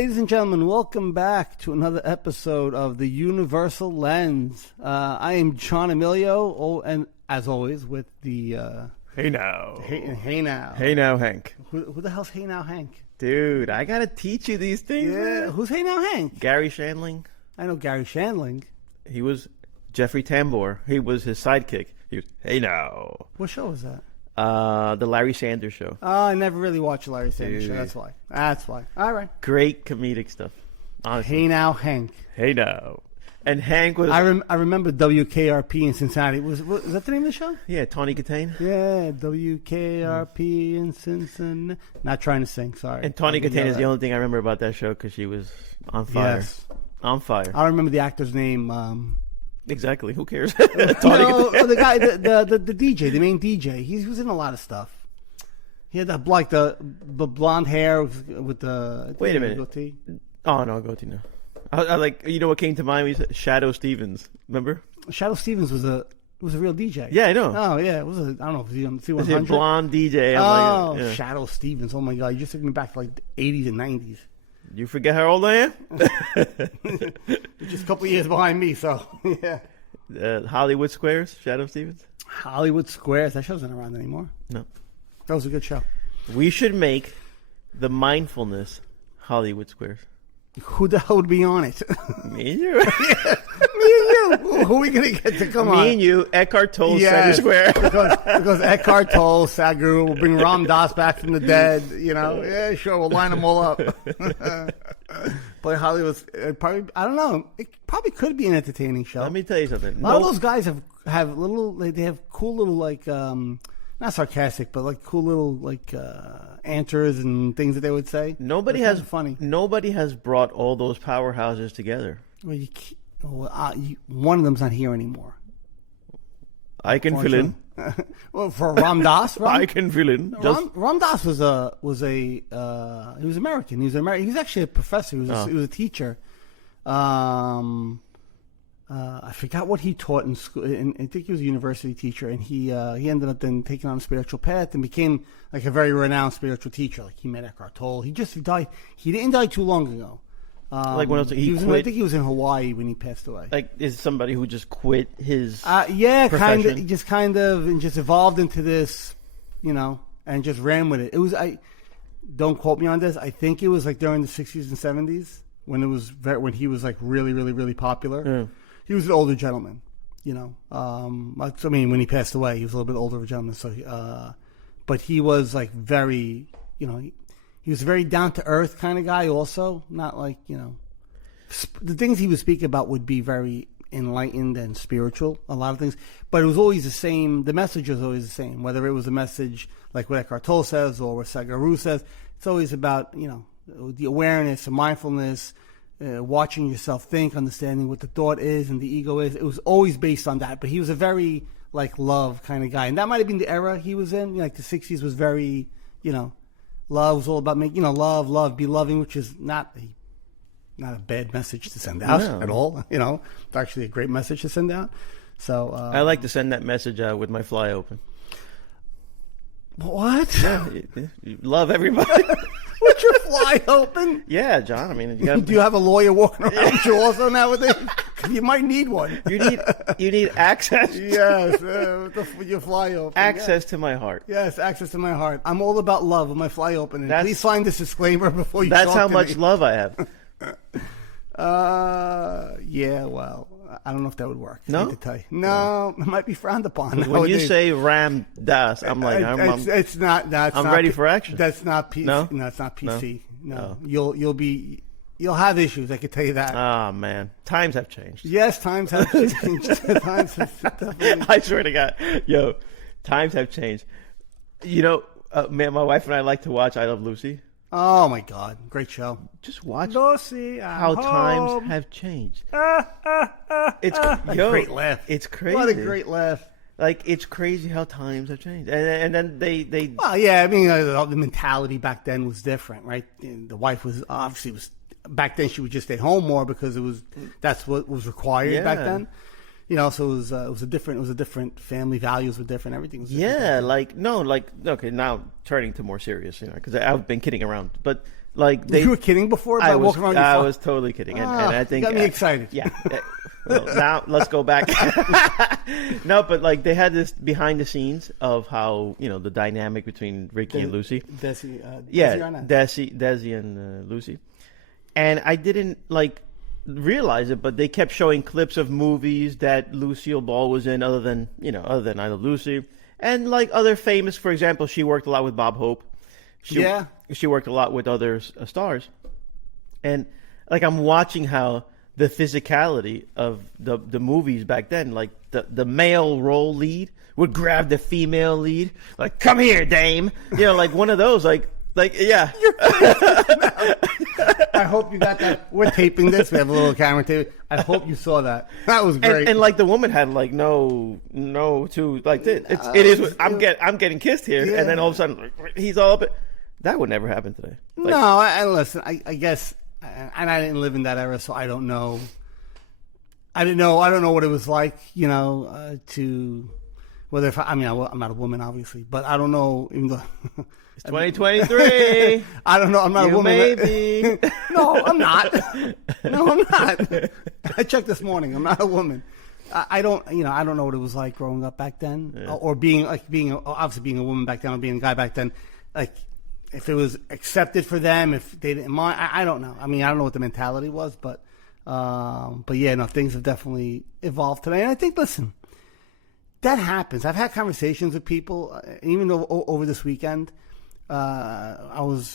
Ladies and gentlemen, welcome back to another episode of the Universal Lens. I am John Emilio, and as always, with the Hey now. Hey now. Hey now, Hank. Who the hell's Hey now, Hank? Dude, I gotta teach you these things, Yeah, man. who's Hey now, Hank? Gary Shandling. I know Gary Shandling. He was Jeffrey Tambor. He was his sidekick. He was, hey now. What show was that? The Larry Sanders Show. Oh, I never really watched the Larry Sanders Show. Dude. That's why. All right. Great comedic stuff. Honestly. Hey now, Hank. Hey now. And Hank was... I remember WKRP in Cincinnati. Was that the name of the show? Yeah, Tawny Katane. Yeah, WKRP in Cincinnati. Not trying to sing, sorry. And Tawny Katane is the only thing I remember about that show because she was on fire. Yes. On fire. I don't remember the actor's name. Exactly. Who cares? No, the guy, the DJ, the main DJ. He was in a lot of stuff. He had the blonde hair with the Wait a minute. goatee. Oh, no, go to no. I like, you know what came to mind? We said Shadow Stevens. Remember? Shadow Stevens was a real DJ. Yeah, I know. Oh yeah, it was I don't know if it was on Is C100. it blonde DJ? I'm Oh, like, yeah. Shadow Stevens. Oh my God, you just took me back to like the 80s and 90s. You forget how old I am? Just a couple years behind me, so yeah. Hollywood Squares, Shadow Stevens? Hollywood Squares. That show's not around anymore. No. That was a good show. We should make the mindfulness Hollywood Squares. Who the hell would be on it? Me and you. Me and you. Who are we gonna get to come on? Me and you, Eckhart Tolle, Yes, Center Square. because Eckhart Tolle, Sadhguru, will bring Ram Dass back from the dead. You know, yeah, sure, we'll line them all up. But Hollywood's probably, I don't know, it probably could be an entertaining show. Let me tell you something. A lot of those guys have little, they have cool little like, not sarcastic, but like cool little like answers and things that they would say. Nobody Those has are funny. Nobody has brought all those powerhouses together. Well, one of them's not here anymore. I can fill in. Well, for Ram Dass, I can fill in. Ram Dass was he was American. He was American. He was actually a professor. He was a teacher. I forgot what he taught in school. And I think he was a university teacher, and he ended up then taking on a spiritual path and became like a very renowned spiritual teacher. Like he met Eckhart Tolle. He died. He didn't die too long ago. Like when he was quit. I think he was in Hawaii when he passed away. Like is somebody who just quit his Yeah, kind profession. of, and just evolved into this, you know, and just ran with it. It was don't quote me on this. I think it was like during the 60s and 70s when when he was like really, really, really popular. Yeah. He was an older gentleman, you know. I mean, when he passed away, he was a little bit older of a gentleman. So, but he was like very, you know, he was a very down to earth kind of guy. Also, not like, you know, the things he would speak about would be very enlightened and spiritual. A lot of things, but it was always the same. The message was always the same. Whether it was a message like what Eckhart Tolle says or what Sadhguru says, it's always about, you know, the awareness and mindfulness. Watching yourself think, understanding what the thought is and the ego is. It was always based on that. But he was a very, like, love kind of guy. And that might have been the era he was in. Like, the 60s was very, you know, love was all about making, you know, love, be loving, which is not a bad message to send out at all. You know, it's actually a great message to send out. So I like to send that message out with my fly open. What? Yeah, you love everybody. With your fly open? Yeah, John. I mean, you gotta, Do you have a lawyer walking around with you also nowadays? You might need one. you need access. Yes, with your fly open. Access to my heart. Yes, access to my heart. I'm all about love with my fly open. And That's- please sign this disclaimer before you That's talk how to much me. love I have. Yeah, well, I don't know if that would work. I No? hate to tell you. No, it might be frowned upon. When you nowadays. say Ram Dass, I'm like, it's not. That's I'm not ready for action. That's not PC. No? No, it's not PC. No, No. you'll have issues. I can tell you that. oh man, times have changed. Yes, times have changed. Times have definitely. I swear to God, yo, times have changed. You know, man, my wife and I like to watch I Love Lucy. Oh my God, great show. Just watch Lucy, how times have changed. It's great laugh. It's crazy. What a great laugh. Like it's crazy how times have changed, and then they Well, yeah, I mean, the mentality back then was different, right? And the wife was obviously back then. She would just stay home more because that's what was required back Yeah. then. You know, so it was a different family values were different. Everything was different. yeah, like okay, now turning to more serious, you know, because I've been kidding around, but Like they, You were kidding before I about was, walking around your I phone? was totally kidding, and Ah, I think you got me excited. Yeah. Well, now let's go back. No, but like they had this behind the scenes of how the dynamic between Ricky and Lucy. Desi, Yeah, Desi Arnaz. Desi and Lucy, and I didn't like realize it, but they kept showing clips of movies that Lucille Ball was in, other than I Love Lucy, and like other famous. For example, she worked a lot with Bob Hope. She worked a lot with other stars, and like I'm watching how the physicality of the movies back then, like the male role lead would grab the female lead, like come here, dame, like one of those, like yeah. I hope you got that. We're taping this. We have a little camera tape. I hope you saw that. That was great. And like the woman had like no to like it is. I'm getting kissed here, Yeah. and then all of a sudden like, he's all up. That would never happen today. Like, No, I listen. I guess, and I didn't live in that era, so I don't know. I don't know what it was like, to whether if I'm not a woman, obviously, but I don't know. Even though it's 2023. I don't know. I'm not a You woman. may be. No, I'm not. No, I'm not. I checked this morning. I'm not a woman. I don't know what it was like growing up back then, or being obviously being a woman back then, or being a guy back then. Like, if it was accepted for them, if they didn't mind, I don't know. I mean, I don't know what the mentality was, but yeah, no, things have definitely evolved today. And I think, listen, that happens. I've had conversations with people, even though over this weekend. I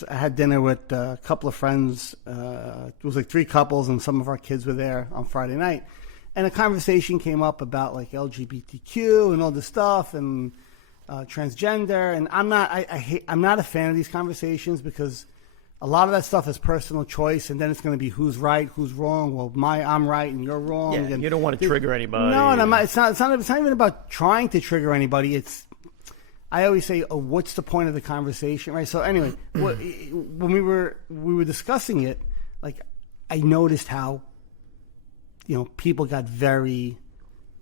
had dinner with a couple of friends. It was like 3 couples, and some of our kids were there on Friday night. And a conversation came up about like LGBTQ and all this stuff and transgender. And I'm not a fan of these conversations because a lot of that stuff is personal choice, and then it's going to be who's right, who's wrong. Well, I'm right and you're wrong. Yeah, and you don't want to trigger anybody. No, and it's not even about trying to trigger anybody. I always say, what's the point of the conversation, right? So anyway, when we were discussing it, like I noticed how, people got very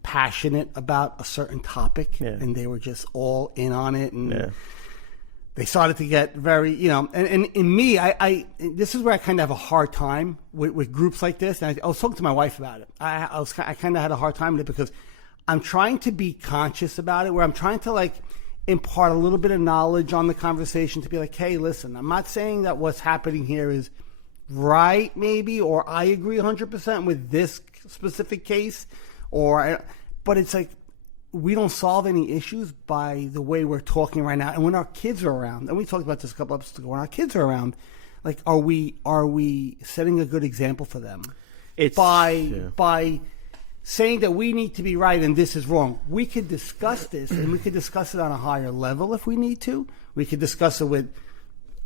passionate about a certain topic, and they were just all in on it, and they started to get very, and in me, I this is where I kind of have a hard time with groups like this, and I was talking to my wife about it. I kind of had a hard time with it because I'm trying to be conscious about it, where I'm trying to like impart a little bit of knowledge on the conversation to be like, hey, listen, I'm not saying that what's happening here is right, maybe, or I agree 100% with this specific case, but it's like we don't solve any issues by the way we're talking right now. And when our kids are around, and we talked about this a couple episodes ago, when our kids are around, like, are we setting a good example for them by saying that we need to be right and this is wrong? We could discuss this, and we could discuss it on a higher level if we need to. We could discuss it with,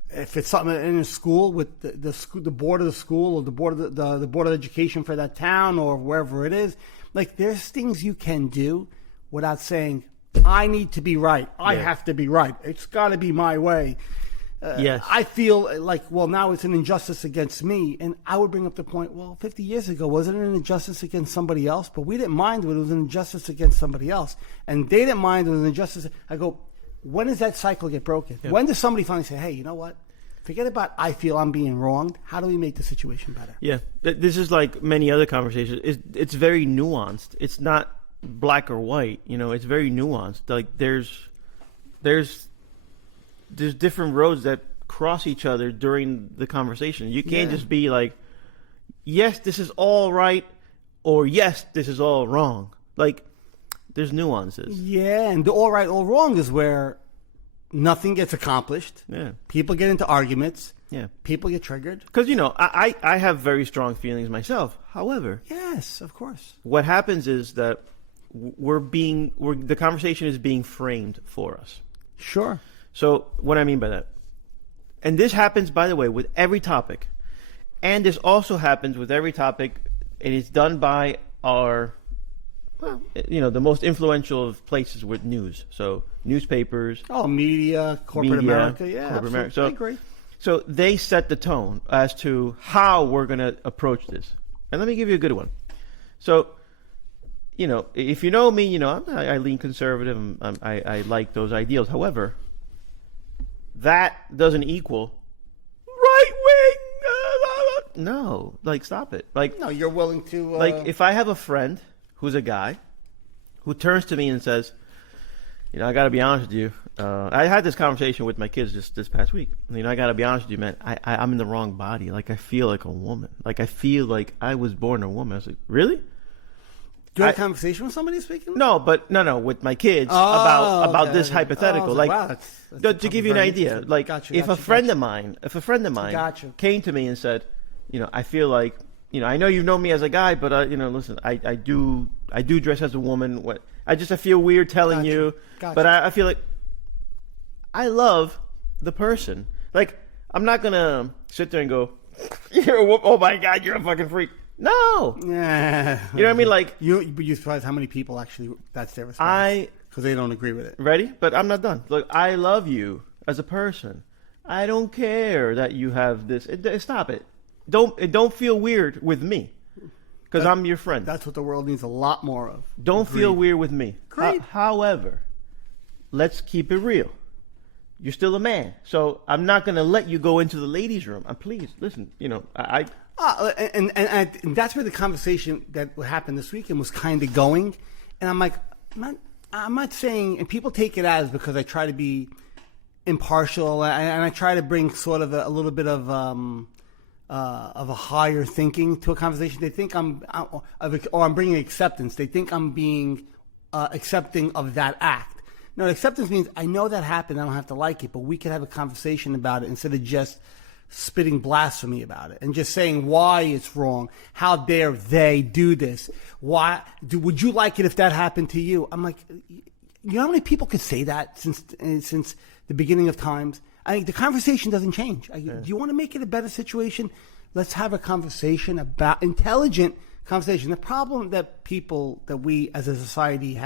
if it's something in a school, with the board of the school, or the board of the board of education for that town, or wherever it is. Like, there's things you can do without saying, I need to be right. I have to be right. It's got to be my way. Yes. I feel like, well, now it's an injustice against me. And I would bring up the point, well, 50 years ago, wasn't it an injustice against somebody else? But we didn't mind when it was an injustice against somebody else. And they didn't mind when it was an injustice. I go, when does that cycle get broken? Yeah. When does somebody finally say, hey, you know what? Forget about I feel I'm being wronged. How do we make the situation better? Yeah. This is like many other conversations. It's very nuanced. It's not black or white. It's very nuanced. Like there's different roads that cross each other during the conversation. You can't just be like, yes, this is all right, or yes, this is all wrong. Like, there's nuances. Yeah, and the all right, all wrong is where nothing gets accomplished. Yeah. People get into arguments. Yeah. People get triggered. Because, I have very strong feelings myself. However, yes, of course. What happens is that the conversation is being framed for us. Sure. So what I mean by that, and this happens, by the way, with every topic, and this also happens with every topic, and it's done by our, the most influential of places with news. So newspapers. Oh, media, corporate America. Yeah, corporate America. So, I agree. So they set the tone as to how we're going to approach this. And let me give you a good one. So, if you know me, I lean conservative. I like those ideals. However, that doesn't equal right no, like stop it. Like No, you're willing to. like if I have a friend who's a guy who turns to me and says, you know, I got to be honest with you. I had this conversation with my kids just this past week. You know, I got to be honest with you, man. I'm in the wrong body. Like, I feel like a woman. Like, I feel like I was born a woman. I was like, really? Do you have a conversation with somebody speaking? No, but no, with my kids Oh, about okay, this okay. hypothetical. Oh, I was like, wow, that's to give you an very idea, interesting. like, Gotcha, if a gotcha, friend gotcha. of mine, Gotcha. came to me and said, you know, I feel like, you know, I know you know me as a guy, but you know, listen, I do dress as a woman. I feel weird telling Gotcha. you, Gotcha. but I feel like I love the person. Like, I'm not gonna sit there and go, oh my God, you're a fucking freak. No. Yeah. You know what I mean? Like, But you surprised how many people actually that's their response because they don't agree with it. ready? But I'm not done. Look, I love you as a person. I don't care that you have this. Stop it. Don't feel weird with me because I'm your friend. That's what the world needs a lot more of. Don't feel Agreed. weird with me. Agreed. However, let's keep it real. You're still a man, so I'm not gonna let you go into the ladies' room. Please listen. You know, And that's where the conversation that happened this weekend was kind of going. And I'm like, I'm not saying, and people take it as because I try to be impartial and I try to bring sort of a little bit of a higher thinking to a conversation. They think I'm bringing acceptance. They think I'm being accepting of that act. No, acceptance means I know that happened. I don't have to like it, but we can have a conversation about it instead of just spitting blasphemy about it and just saying why it's wrong. How dare they do this? Would you like it if that happened to you? I'm like, you know how many people could say that since the beginning of times? The conversation doesn't change. Do you want to make it a better situation? Let's have a conversation about intelligent conversation. The problem that we as a society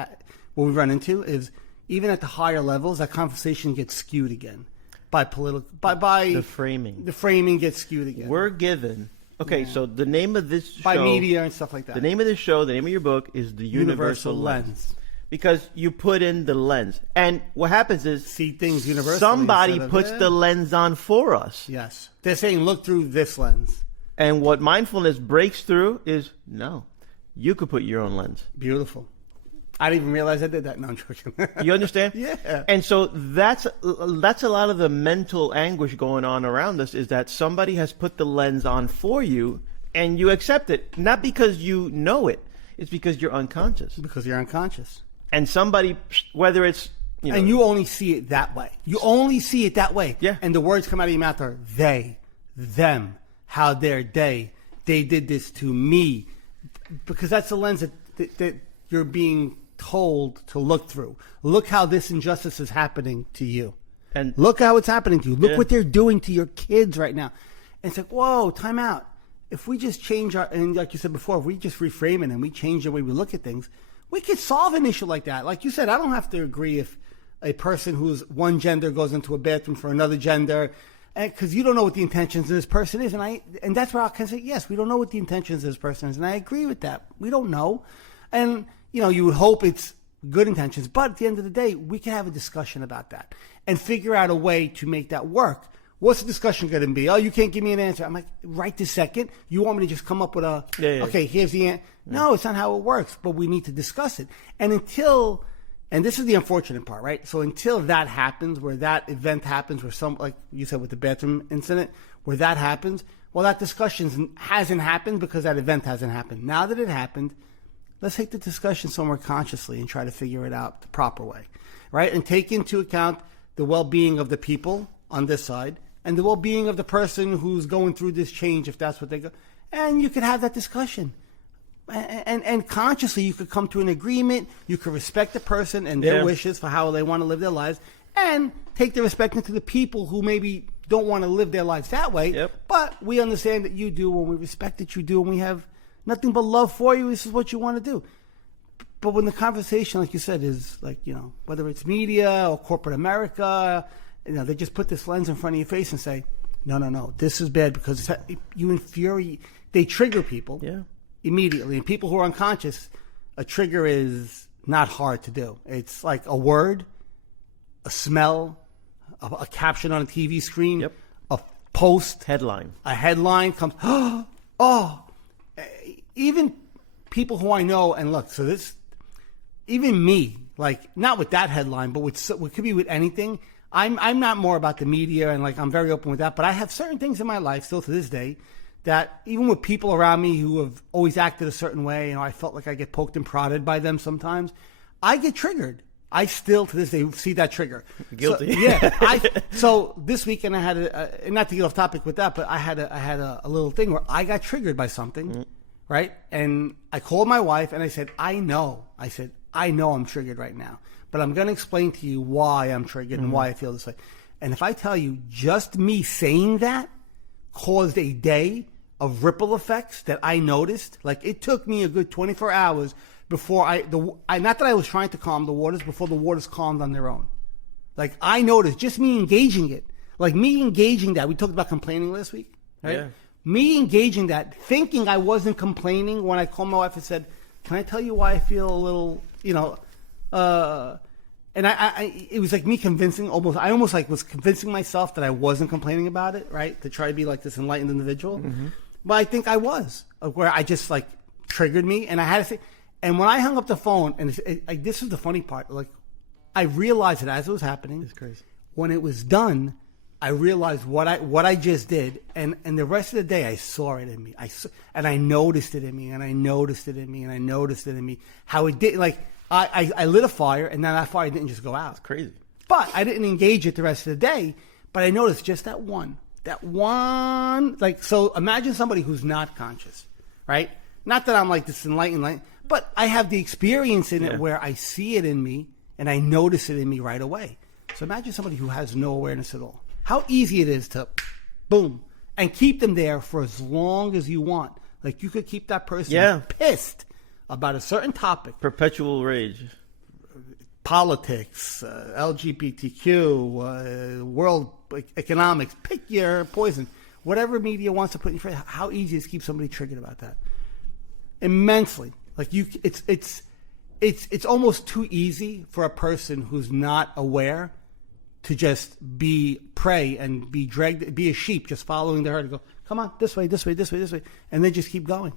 what we run into is even at the higher levels, that conversation gets skewed again by the framing. The framing gets skewed again. We're given. Okay, so the name of this show, by media and stuff like that. The name of this show, the name of your book is The Universal Lens. Because you put in the lens. And what happens is See things universally. somebody instead of- puts the lens on for us. Yes. They're saying look through this lens. And what mindfulness breaks through is no. You could put your own lens. Beautiful. I didn't even realize I did that. No, I'm joking. You understand? Yeah. And so that's a lot of the mental anguish going on around us is that somebody has put the lens on for you and you accept it. Not because you know it. It's because you're unconscious. Because you're unconscious. And somebody, whether it's, you know. And you only see it that way. You only see it that way. Yeah. And the words come out of your mouth are they, them, how dare they did this to me. Because that's the lens that you're being told to look through. Look how this injustice is happening to you. And Look how it's happening to you. Look Yeah. what they're doing to your kids right now. And it's like, whoa, time out. If we just change and like you said before, if we just reframe it and we change the way we look at things, we could solve an issue like that. Like you said, I don't have to agree if a person who's one gender goes into a bathroom for another gender, because you don't know what the intentions of this person is. And that's where I can say, yes, we don't know what the intentions of this person is. And I agree with that. We don't know. And, you know, you would hope it's good intentions. But at the end of the day, we can have a discussion about that and figure out a way to make that work. What's the discussion going to be? Oh, you can't give me an answer. I'm like, right this second. You want me to just come up with okay, here's the answer. No, it's not how it works, but we need to discuss it. And and this is the unfortunate part, right? So until that happens, where that event happens, where like you said with the bathroom incident, where that happens, well, that discussion hasn't happened because that event hasn't happened. Now that it happened, let's take the discussion somewhere consciously and try to figure it out the proper way, right? And take into account the well-being of the people on this side and the well-being of the person who's going through this change, if that's what they go. And you could have that discussion. And consciously, you could come to an agreement. You could respect the person and their wishes for how they want to live their lives, and take the respect into the people who maybe don't want to live their lives that way. Yep. But we understand that you do, and we respect that you do, and we have nothing but love for you. This is what you want to do. But when the conversation, like you said, is like, you know, whether it's media or corporate America, you know, they just put this lens in front of your face and say, no, this is bad because you infuriate. They trigger people. Yeah. Immediately. And people who are unconscious, a trigger is not hard to do. It's like a word, a smell, a caption on a TV screen, Yep. a post, Headline. a headline comes, oh, even people who I know, and look, so this, even me, like, not with that headline, but with what could be with anything. I'm not more about the media, and like, I'm very open with that, but I have certain things in my life still to this day that even with people around me who have always acted a certain way, you know, I felt like I get poked and prodded by them sometimes. I get triggered. I still to this day see that trigger. Guilty. So, yeah. So this weekend I had not to get off topic with that, but I had a little thing where I got triggered by something, right? And I called my wife and I said, I know I'm triggered right now, but I'm going to explain to you why I'm triggered and why I feel this way. And if I tell you, just me saying that caused a day of ripple effects that I noticed. Like, it took me a good 24 hours before not that I was trying to calm the waters, before the waters calmed on their own. Like, I noticed just me engaging it. Like, me engaging that. We talked about complaining last week, right? Yeah. Me engaging that, thinking I wasn't complaining when I called my wife and said, can I tell you why I feel a little, you know, and it was like me I almost like was convincing myself that I wasn't complaining about it, right? To try to be like this enlightened individual. Mm-hmm. But I think I was, where I just like triggered me, and I had to say, and when I hung up the phone, and this is the funny part, like, I realized it as it was happening. It's crazy. When it was done, I realized what I just did, and the rest of the day I saw it in me. I noticed it in me, and I noticed it in me, and I noticed it in me. How it did, like, I lit a fire, and now that fire didn't just go out. It's crazy. But I didn't engage it the rest of the day. But I noticed just that one, like, so imagine somebody who's not conscious, right? Not that I'm like this enlightened, but I have the experience in it where I see it in me and I notice it in me right away. So imagine somebody who has no awareness at all. How easy it is to, boom, and keep them there for as long as you want. Like, you could keep that person pissed about a certain topic. Perpetual rage. Politics, LGBTQ, world economics, pick your poison. Whatever media wants to put in your face, how easy it is to keep somebody triggered about that? Immensely. Like, it's almost too easy for a person who's not aware to just be prey and be a sheep just following the herd and go, come on, this way, this way, this way, this way, and they just keep going.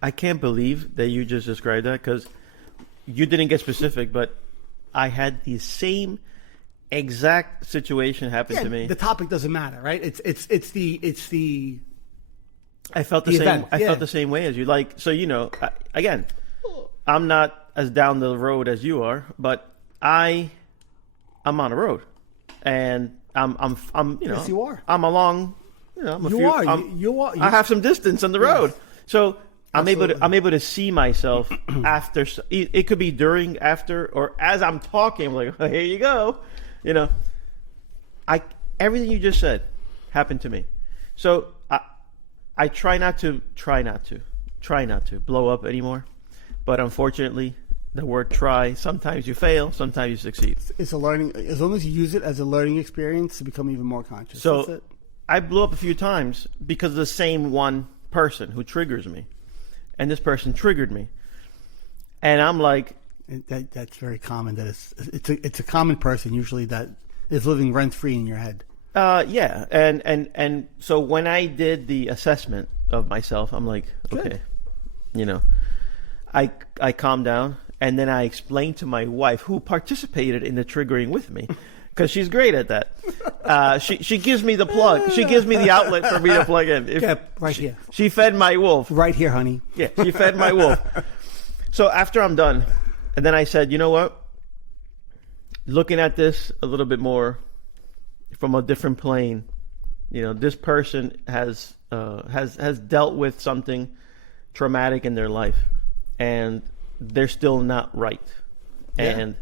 I can't believe that you just described that, because you didn't get specific, but I had the same exact situation happen to me. The topic doesn't matter, right? It's the I felt the same. Event. I felt the same way as you. Like, so, you know, again, I'm not as down the road as you are, but I'm on the road, and I'm you know, yes, you are. I'm along. You know, you are. I have some distance on the road, so Absolutely. I'm able to see myself after. It could be during, after, or as I'm talking. I'm like, oh, here you go. You know, everything you just said happened to me. So I try not to blow up anymore. But unfortunately, the word try, sometimes you fail, sometimes you succeed. It's a learning, as long as you use it as a learning experience to become even more conscious. So That's it. I blew up a few times because of the same one person who triggers me. And this person triggered me. And I'm like... That's very common. That it's a common person usually that is living rent-free in your head. Yeah. And so when I did the assessment of myself, I'm like, Good. Okay, you know, I calmed down, and then I explained to my wife, who participated in the triggering with me, because she's great at that. She gives me the plug. She gives me the outlet for me to plug in. Here. She fed my wolf. Right here, honey. Yeah, she fed my wolf. So after I'm done, and then I said, you know what? Looking at this a little bit more from a different plane, you know, this person has dealt with something traumatic in their life, and they're still not right. Yeah. And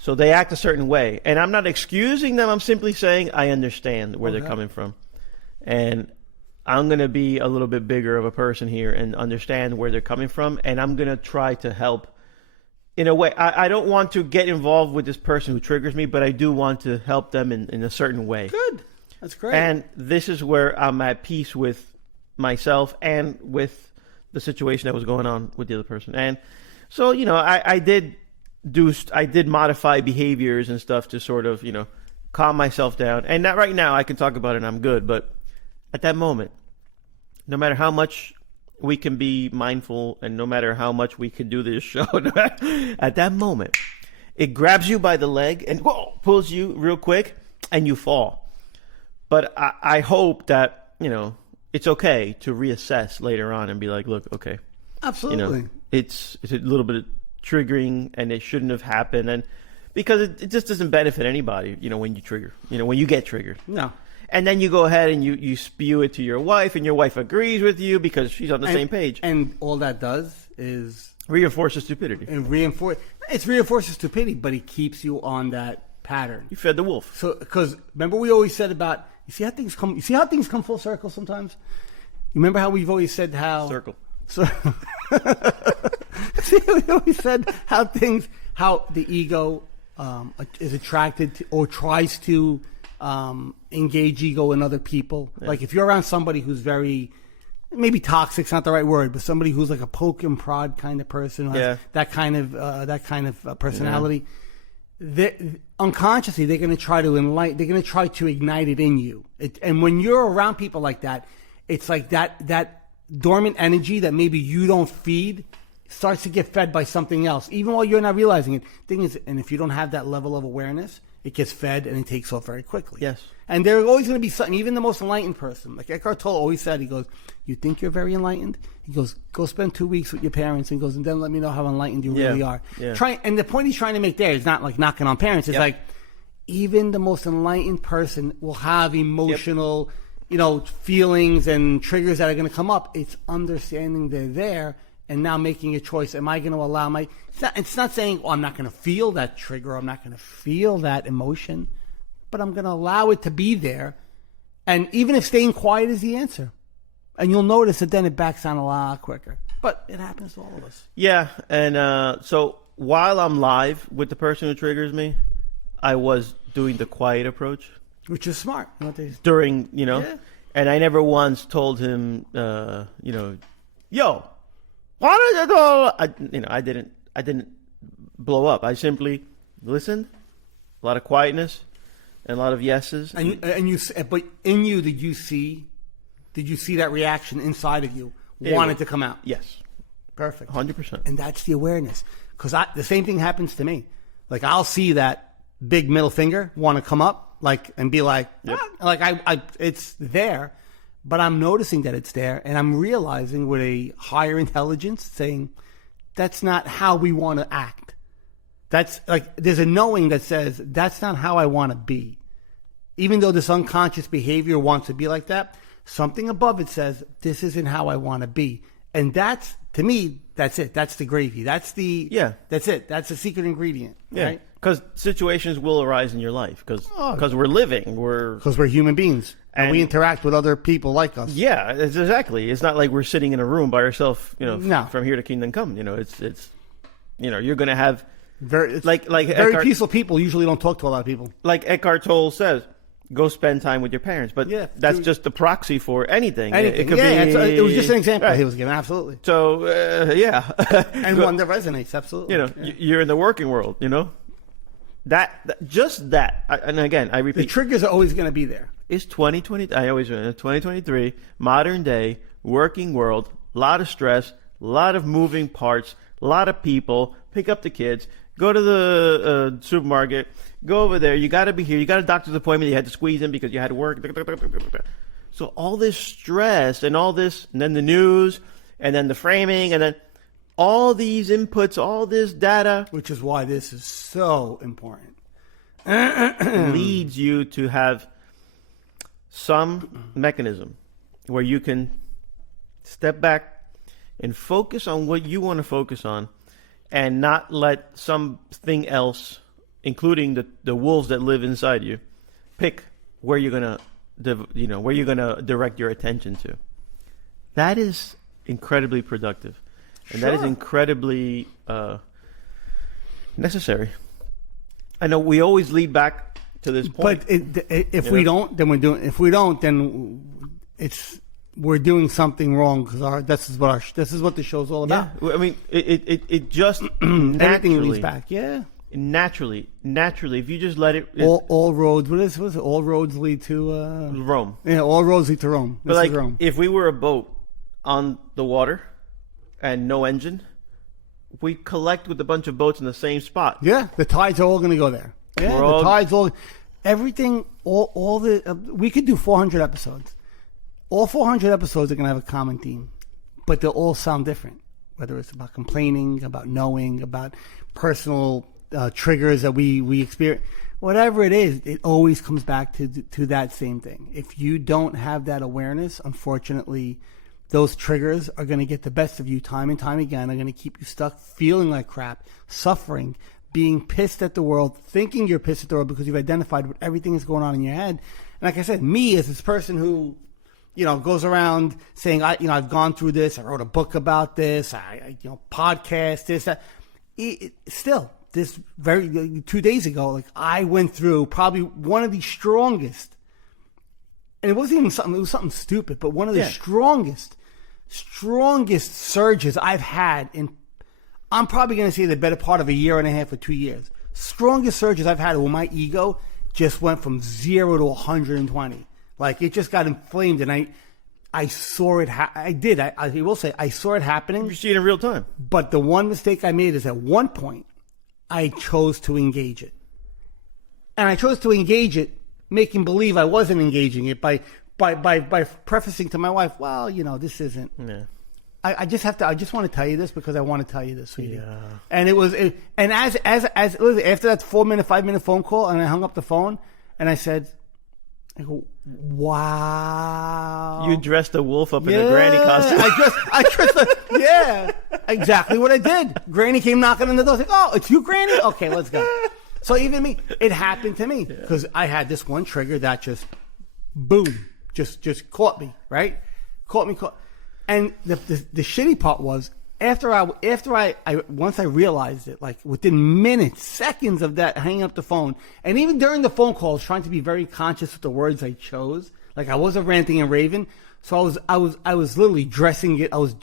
so they act a certain way. And I'm not excusing them. I'm simply saying I understand where they're coming from. And I'm going to be a little bit bigger of a person here and understand where they're coming from. And I'm going to try to help in a way. I don't want to get involved with this person who triggers me, but I do want to help them in a certain way. Good. That's great. And this is where I'm at peace with myself and with the situation that was going on with the other person. And so, you know, I did modify behaviors and stuff to sort of, you know, calm myself down. And not right now, I can talk about it and I'm good, but at that moment, no matter how much we can be mindful and no matter how much we can do this show, at that moment, it grabs you by the leg and whoa, pulls you real quick and you fall. But I hope that, it's okay to reassess later on and be like, look, okay. Absolutely. It's a little bit triggering and it shouldn't have happened. And because it just doesn't benefit anybody, when you trigger, when you get triggered. No. And then you go ahead and you spew it to your wife, and your wife agrees with you because she's on the same page. And all that does is Reinforces stupidity. it reinforces stupidity, but it keeps you on that pattern. You fed the wolf. So, because remember we always said about you see how things come full circle sometimes. You remember how we've always said how Circle. So, see, we always said how the ego is attracted to or tries to engage ego in other people. Yeah. Like if you're around somebody who's very, maybe toxic's not the right word, but somebody who's like a poke and prod kind of person, who has that kind of personality. Unconsciously, they're going to try to enlighten. They're going to try to ignite it in you. And when you're around people like that, it's like that dormant energy that maybe you don't feed starts to get fed by something else, even while you're not realizing it. Thing is, and if you don't have that level of awareness, it gets fed and it takes off very quickly. Yes. And there's always going to be something, even the most enlightened person. Like Eckhart Tolle always said, he goes, you think you're very enlightened? He goes, go spend 2 weeks with your parents, and goes, and then let me know how enlightened you really are. Yeah. And the point he's trying to make there is not like knocking on parents. It's like, even the most enlightened person will have emotional, feelings and triggers that are going to come up. It's understanding they're there and now making a choice. Am I going to allow it's not saying, I'm not going to feel that trigger. I'm not going to feel that emotion, but I'm going to allow it to be there. And even if staying quiet is the answer, and you'll notice that then it backs down a lot quicker. But it happens to all of us. Yeah. And so while I'm live with the person who triggers me, I was doing the quiet approach. Which is smart. During, and I never once told him, yo, why did you do? I didn't blow up. I simply listened, a lot of quietness, and a lot of yeses. But in you, did you see that reaction inside of you wanted to come out? Yes. Perfect. 100%. And that's the awareness. Because the same thing happens to me. Like I'll see that big middle finger want to come up, and be like, it's there, but I'm noticing that it's there, and I'm realizing with a higher intelligence saying, that's not how we want to act. That's there's a knowing that says that's not how I want to be. Even though this unconscious behavior wants to be like that, something above it says this isn't how I want to be, and that's, to me, that's it. That's the gravy. That's That's it. That's the secret ingredient. Yeah. Right? Because situations will arise in your life. Because we're living. Because we're human beings. And we interact with other people like us. Yeah, exactly. It's not like we're sitting in a room by ourselves, No. from here to kingdom come. It's you're going to have very Eckhart, peaceful people usually don't talk to a lot of people. Like Eckhart Tolle says, go spend time with your parents. But that's just the proxy for anything. It could be. It was just an example right. he was giving. Absolutely. So and one that resonates. Absolutely. You're in the working world. That. And again, I repeat, the triggers are always going to be there. It's 2020. I always 2023, modern day, working world. A lot of stress, a lot of moving parts, a lot of people. Pick up the kids, go to the supermarket, go over there. You got to be here. You got a doctor's appointment. You had to squeeze in because you had to work. So all this stress and all this, and then the news, and then the framing, and then all these inputs, all this data, which is why this is so important, leads you to have some mechanism where you can step back and focus on what you want to focus on and not let something else, including the wolves that live inside you, pick where you're going to direct your attention to. That is incredibly productive. And that is incredibly necessary. I know we always lead back to this point. But if we don't, then we're doing. If we don't, then we're doing something wrong because this is what the show's all about. Yeah, I mean, it just everything leads back. naturally, if you just let it, All roads. What is it? All roads lead to. Rome. Yeah, all roads lead to Rome. But This is like, Rome. if we were a boat on the water and no engine, we collect with a bunch of boats in the same spot. Yeah, the tides are all going to go there. Yeah, We're the all- tides all. Everything. All the. We could do 400 episodes. All 400 episodes are going to have a common theme, but they'll all sound different. Whether it's about complaining, about knowing, about personal triggers that we experience, whatever it is, it always comes back to that same thing. If you don't have that awareness, unfortunately, those triggers are going to get the best of you time and time again. Are going to keep you stuck, feeling like crap, suffering, being pissed at the world, thinking you're pissed at the world because you've identified what everything is going on in your head. And like I said, me as this person who, goes around saying, I've gone through this. I wrote a book about this. I podcast this, that. Still, this 2 days ago, like I went through probably one of the strongest, and it wasn't even something. It was something stupid, but one of the strongest surges I've had in. I'm probably going to say the better part of a year and a half or 2 years. Strongest surges I've had where my ego just went from 0 to 120. Like it just got inflamed, and I saw it. I did. I will say I saw it happening. You see it in real time. But the one mistake I made is at one point I chose to engage it, and I chose to engage it, making believe I wasn't engaging it by prefacing to my wife, well, this isn't. Yeah. I just want to tell you this because I want to tell you this, sweetie. Yeah. And it was, and as after that 5-minute phone call, and I hung up the phone, and I said, wow. You dressed a wolf up in a granny costume. I dressed yeah, exactly what I did. Granny came knocking on the door. I was like, oh, it's you, Granny? Okay, let's go. So even me, it happened to me because I had this one trigger that just, boom, just caught me, right? Caught me. And the shitty part was after I once I realized it, like within minutes, seconds of that, hanging up the phone, and even during the phone call, I was trying to be very conscious of the words I chose. Like I wasn't ranting and raving, so I was literally dressing it. I was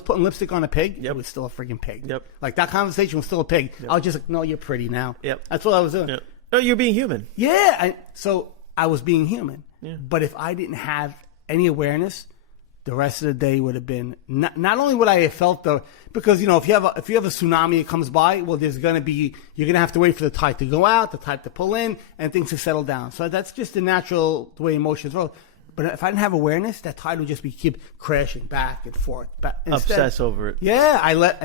putting lipstick on a pig. It was still a freaking pig. Yep. Like that conversation was still a pig. Yep. I was just like, no, you're pretty now. Yep. That's what I was doing. Yep. No, you're being human. Yeah. So I was being human. Yeah. But if I didn't have any awareness, the rest of the day would have been not only would I have felt because if you have a tsunami that comes by, well, you're gonna have to wait for the tide to go out, the tide to pull in, and things to settle down. So that's just the way emotions roll. But if I didn't have awareness, that tide would just keep crashing back and forth. Obsess over it. Yeah, I let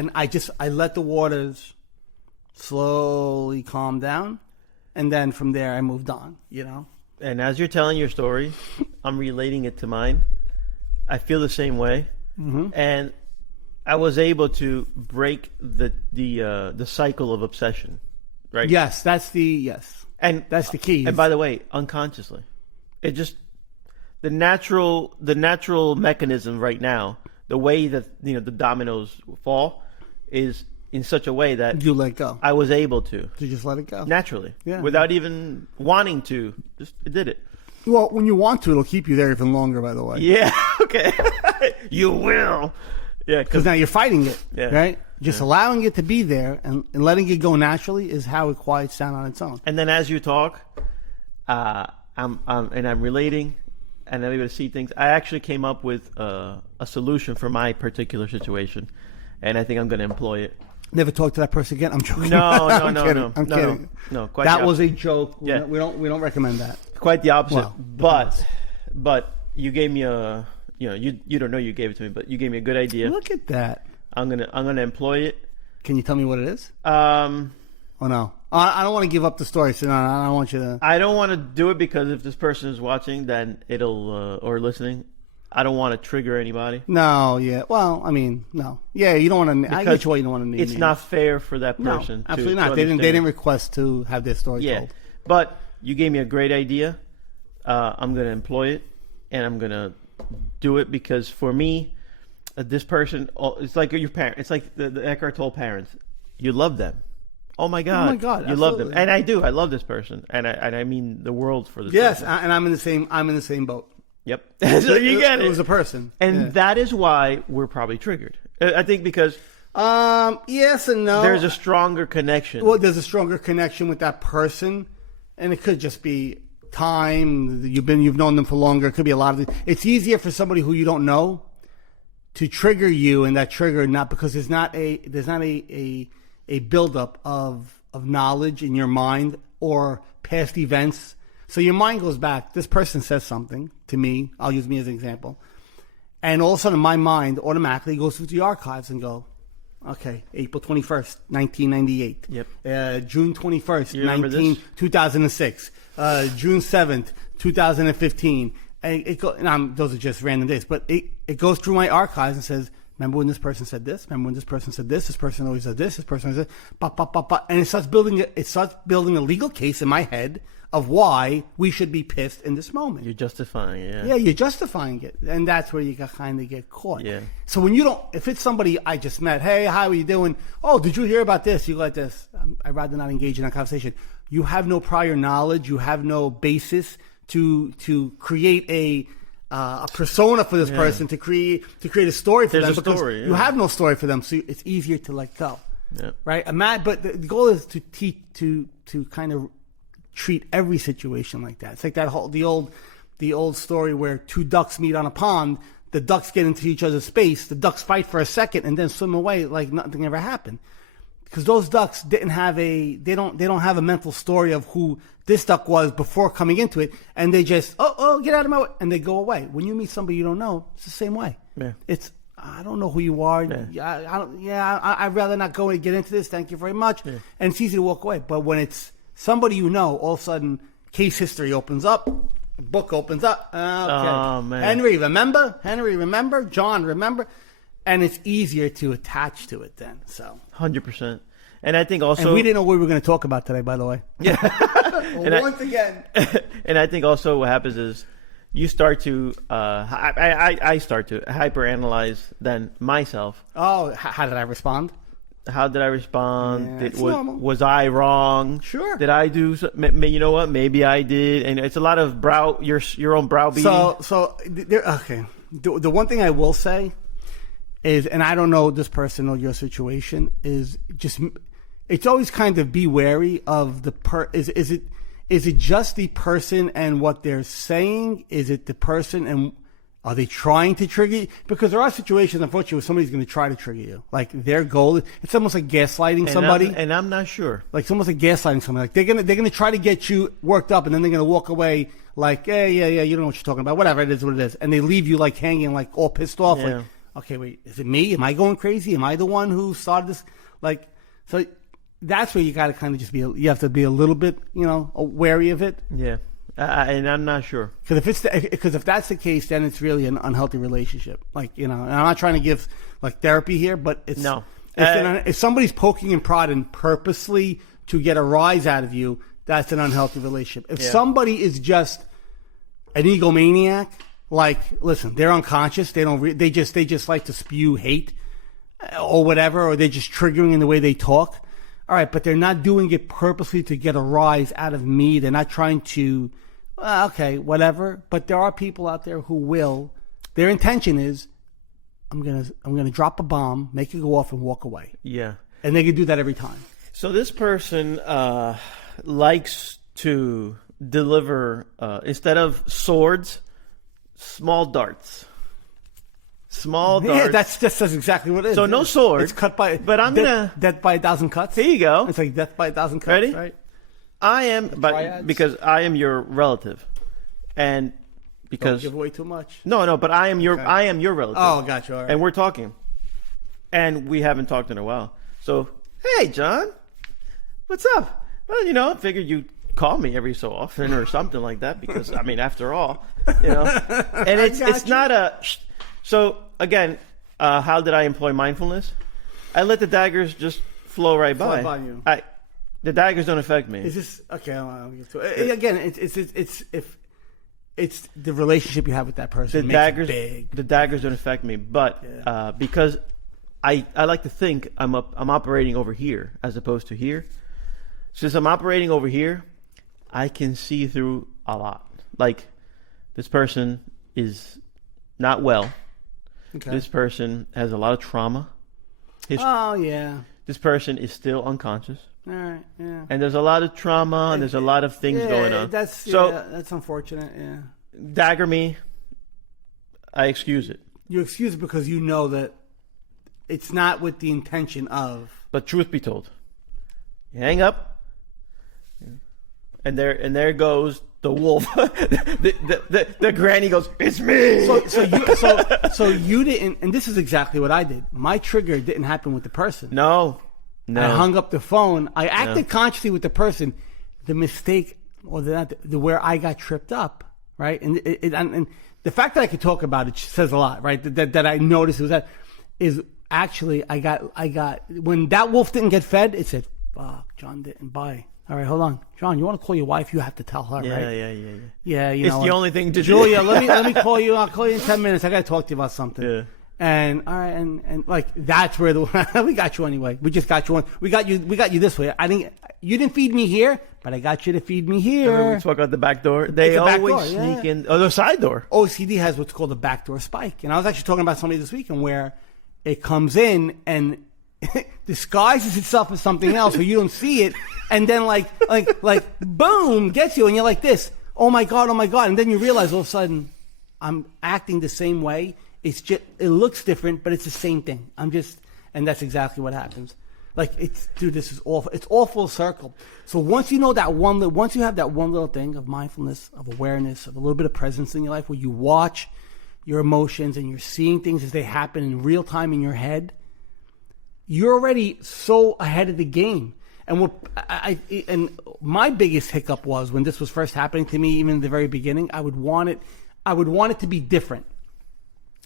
the waters slowly calm down, and then from there I moved on. And as you're telling your story, I'm relating it to mine. I feel the same way, and I was able to break the cycle of obsession, right? Yes, that's the key. And by the way, unconsciously, it just the natural mechanism right now, the way that the dominoes fall, is in such a way that you let go. I was able to just let it go naturally, yeah, without even wanting to. Just it did it. Well, when you want to, it'll keep you there even longer, by the way. Yeah, okay. You will. Yeah, because now you're fighting it, yeah, right? Just allowing it to be there and letting it go naturally is how it quiets down on its own. And then as you talk, I'm relating, and I'm able to see things. I actually came up with a solution for my particular situation, and I think I'm going to employ it. Never talk to that person again. I'm joking. No. I'm kidding. No, quite that was a joke. Yeah. We don't recommend that. Quite the opposite. Well, but you gave me a you don't know you gave it to me, but you gave me a good idea. Look at that. I'm gonna employ it. Can you tell me what it is? Oh no, I don't want to give up the story. So no, I don't want you to. I don't want to do it because if this person is watching, then it'll or listening. I don't want to trigger anybody. No, yeah. Well, I mean, no. Yeah, you don't want to. I get you why you don't want to name It's names. Not fair for that person. No, absolutely not. They didn't request to have their story told. But you gave me a great idea. I'm going to employ it, and I'm going to do it because for me, this person, it's like your parent. It's like the Eckhart Tolle parents. You love them. Oh my God! You absolutely. Love them, and I do. I love this person, and I mean the world for this. Yes, person. and I'm in the same boat. Yep. So you get it. It was a person. And that is why we're probably triggered. I think because Yes and no. There's a stronger connection. Well, there's a stronger connection with that person, and it could just be time. You've known them for longer. It could be a lot of. It's easier for somebody who you don't know to trigger you, and that trigger not because there's not a buildup of knowledge in your mind or past events. So your mind goes back. This person says something to me. I'll use me as an example, and all of a sudden my mind automatically goes through the archives and go. Okay, April 21st, 1998. Yep. June 21st, You remember this? 2006. June 7th, 2015. And those are just random days, but it goes through my archives and says, remember when this person said this? Remember when this person said this? This person always said this. This person always said, bah, bah, bah, bah. And it starts building a legal case in my head of why we should be pissed in this moment. You're justifying it. Yeah, you're justifying it. And that's where you kind of get caught. Yeah. So when you don't, if it's somebody I just met, hey, how are you doing? Oh, did you hear about this? You go like this. I'd rather not engage in that conversation. You have no prior knowledge. You have no basis to create a persona for this person, to create a story for There's them. a story, yeah. You have no story for them, so it's easier to let go. Yeah. Right? But the goal is to teach, to kind of treat every situation like that. It's like the old story where two ducks meet on a pond. The ducks get into each other's space. The ducks fight for a second and then swim away like nothing ever happened. Because those ducks they don't have a mental story of who this duck was before coming into it, and they just get out of my way, and they go away. When you meet somebody you don't know, it's the same way. Yeah. It's I don't know who you are. Yeah. I'd rather not go and get into this. Thank you very much. Yeah. And it's easy to walk away. But when it's somebody you know, all of a sudden, case history opens up, book opens up. Okay. Oh, man. Henry, remember? John, remember? And it's easier to attach to it then. So 100%. And I think also... And we didn't know what we were going to talk about today, by the way. Yeah. Once again. And I think also what happens is you start to... I start to hyperanalyze then myself. Oh, how did I respond? How did I respond? Yeah, it's normal. Was I wrong? Sure. Did I do? You know what? Maybe I did. And it's a lot of your own browbeating. Okay. The one thing I will say is, and I don't know this person or your situation, is just it's always kind of be wary of the is it just the person and what they're saying? Is it the person and are they trying to trigger you? Because there are situations, unfortunately, where somebody's going to try to trigger you. Like their goal, it's almost like gaslighting somebody. And I'm not sure. Like it's almost like gaslighting somebody. Like they're gonna try to get you worked up, and then they're gonna walk away like, yeah, you don't know what you're talking about. Whatever, it is what it is. And they leave you like hanging, like all pissed off. Yeah. Like, okay, wait, is it me? Am I going crazy? Am I the one who started this? Like, so that's where you got to kind of just you have to be a little bit, wary of it. Yeah. And I'm not sure. Because if that's the case, then it's really an unhealthy relationship. Like, and I'm not trying to give like therapy here, but it's no. If somebody's poking and prodding purposely to get a rise out of you, that's an unhealthy relationship. If somebody is just an egomaniac, like, listen, they're unconscious. They just like to spew hate or whatever, or they're just triggering in the way they talk. All right, but they're not doing it purposely to get a rise out of me. They're not trying to, okay, whatever. But there are people out there who will. Their intention is, I'm gonna drop a bomb, make it go off, and walk away. Yeah, and they can do that every time. So this person likes to deliver instead of swords, small darts. Small darts. Yeah, that's exactly what it is. So no sword. It's cut by. But I'm death by a thousand cuts. There you go. It's like death by a thousand cuts. Ready? Right? I am, because I am your relative, and because don't give away too much. No, but I am your relative. Oh, gotcha. All right. And we're talking, and we haven't talked in a while. So, hey, John, what's up? Well, I figured you'd call me every so often or something like that because I mean, after all, and it's not a. So again, how did I employ mindfulness? I let the daggers just flow right by. By you. The daggers don't affect me. Is this okay? I'll get to it. Again, it's the relationship you have with that person. The daggers don't affect me, but because I like to think I'm operating over here as opposed to here. Since I'm operating over here, I can see through a lot. Like this person is not well. Okay. This person has a lot of trauma. Oh yeah. This person is still unconscious, All right. Yeah. and there's a lot of trauma, and there's a lot of things going on. That's unfortunate. Yeah. Dagger me, I excuse it. You excuse it because you know that it's not with the intention of. But truth be told, you hang up, and there goes the wolf. the granny goes, "It's me." So you didn't, and this is exactly what I did. My trigger didn't happen with the person. No. I hung up the phone. I acted consciously with the person. The mistake, or the where I got tripped up, right? And and the fact that I could talk about it says a lot, right? That I noticed is actually I got when that wolf didn't get fed. It said, "Fuck, John didn't buy." All right, hold on, John. You want to call your wife? You have to tell her, right? Yeah. Yeah, It's the only thing to do. Julia, let me call you. I'll call you in 10 minutes. I got to talk to you about something. Yeah. And all right, and like that's where we got you anyway. We just got you on. We got you this way. You didn't feed me here, but I got you to feed me here. We talk out the back door. They always sneak in. Oh, the side door. OCD has what's called a backdoor spike, and I was actually talking about somebody this weekend where it comes in and disguises itself as something else, or you don't see it, and then like boom, gets you, and you're like this. Oh my god, and then you realize all of a sudden I'm acting the same way. It's just, it looks different, but it's the same thing. And that's exactly what happens. Like, this is awful. It's all full circle. So once you know once you have that one little thing of mindfulness, of awareness, of a little bit of presence in your life, where you watch your emotions and you're seeing things as they happen in real time in your head, you're already so ahead of the game. And and my biggest hiccup was when this was first happening to me, even in the very beginning, I would want it to be different.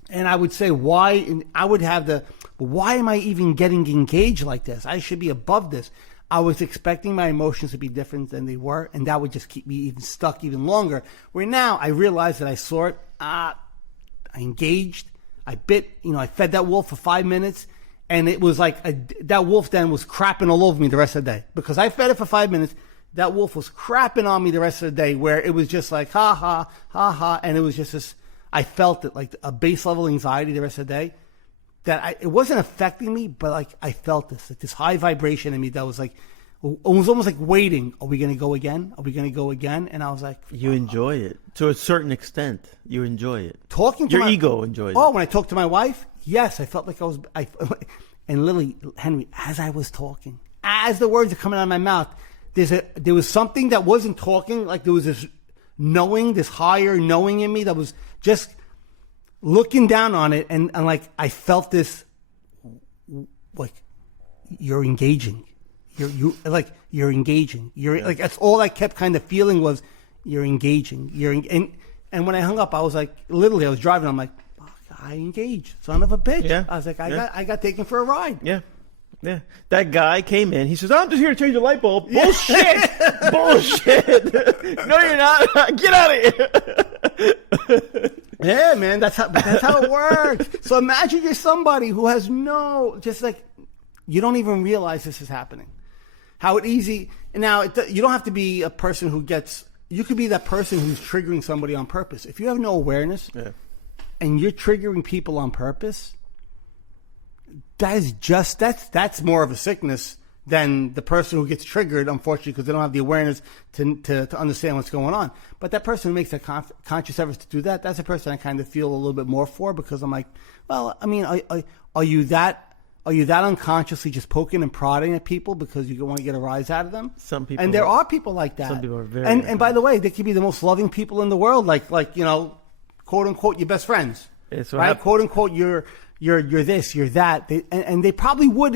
And I would say, why? And I would have why am I even getting engaged like this? I should be above this. I was expecting my emotions to be different than they were, and that would just keep me even stuck even longer. Where now I realized that I saw it, I engaged, I bit, I fed that wolf for 5 minutes, and it was like that wolf then was crapping all over me the rest of the day. Because I fed it for 5 minutes, that wolf was crapping on me the rest of the day, where it was just like, ha, ha, ha, ha, and it was just this. I felt it like a base level anxiety the rest of the day that it wasn't affecting me, but like I felt this high vibration in me that was like, it was almost like waiting. Are we going to go again? Are we going to go again? And I was like, you enjoy it to a certain extent. You enjoy it. Talking to your ego enjoys it. Oh, when I talked to my wife, yes, I felt like and Lily, Henry, as I was talking, as the words are coming out of my mouth, there was something that wasn't talking, like there was this knowing, this higher knowing in me that was just looking down on it, and like I felt this, like you're engaging, you're engaging, like that's all I kept kind of feeling was you're engaging, and when I hung up, I was like, literally, I was driving, I'm like, I engaged, son of a bitch. Yeah. I was like, I got taken for a ride. Yeah. Yeah, that guy came in. He says, "I'm just here to change the light bulb." Bullshit! Bullshit! No, you're not. Get out of here! Yeah, man, that's how it works. So imagine you're somebody who has you don't even realize this is happening. How easy. Now, you don't have to be a person who gets. You could be that person who's triggering somebody on purpose. If you have no awareness, and you're triggering people on purpose. That's more of a sickness than the person who gets triggered, unfortunately, because they don't have the awareness to understand what's going on. But that person who makes that conscious effort to do that, that's a person I kind of feel a little bit more for, because I'm like, well, I mean, are you that unconsciously just poking and prodding at people because you want to get a rise out of them? Some people, and there are people like that. Some people are very, and by the way, they could be the most loving people in the world, like quote unquote your best friends, right? Quote unquote you're this, you're that, and they probably would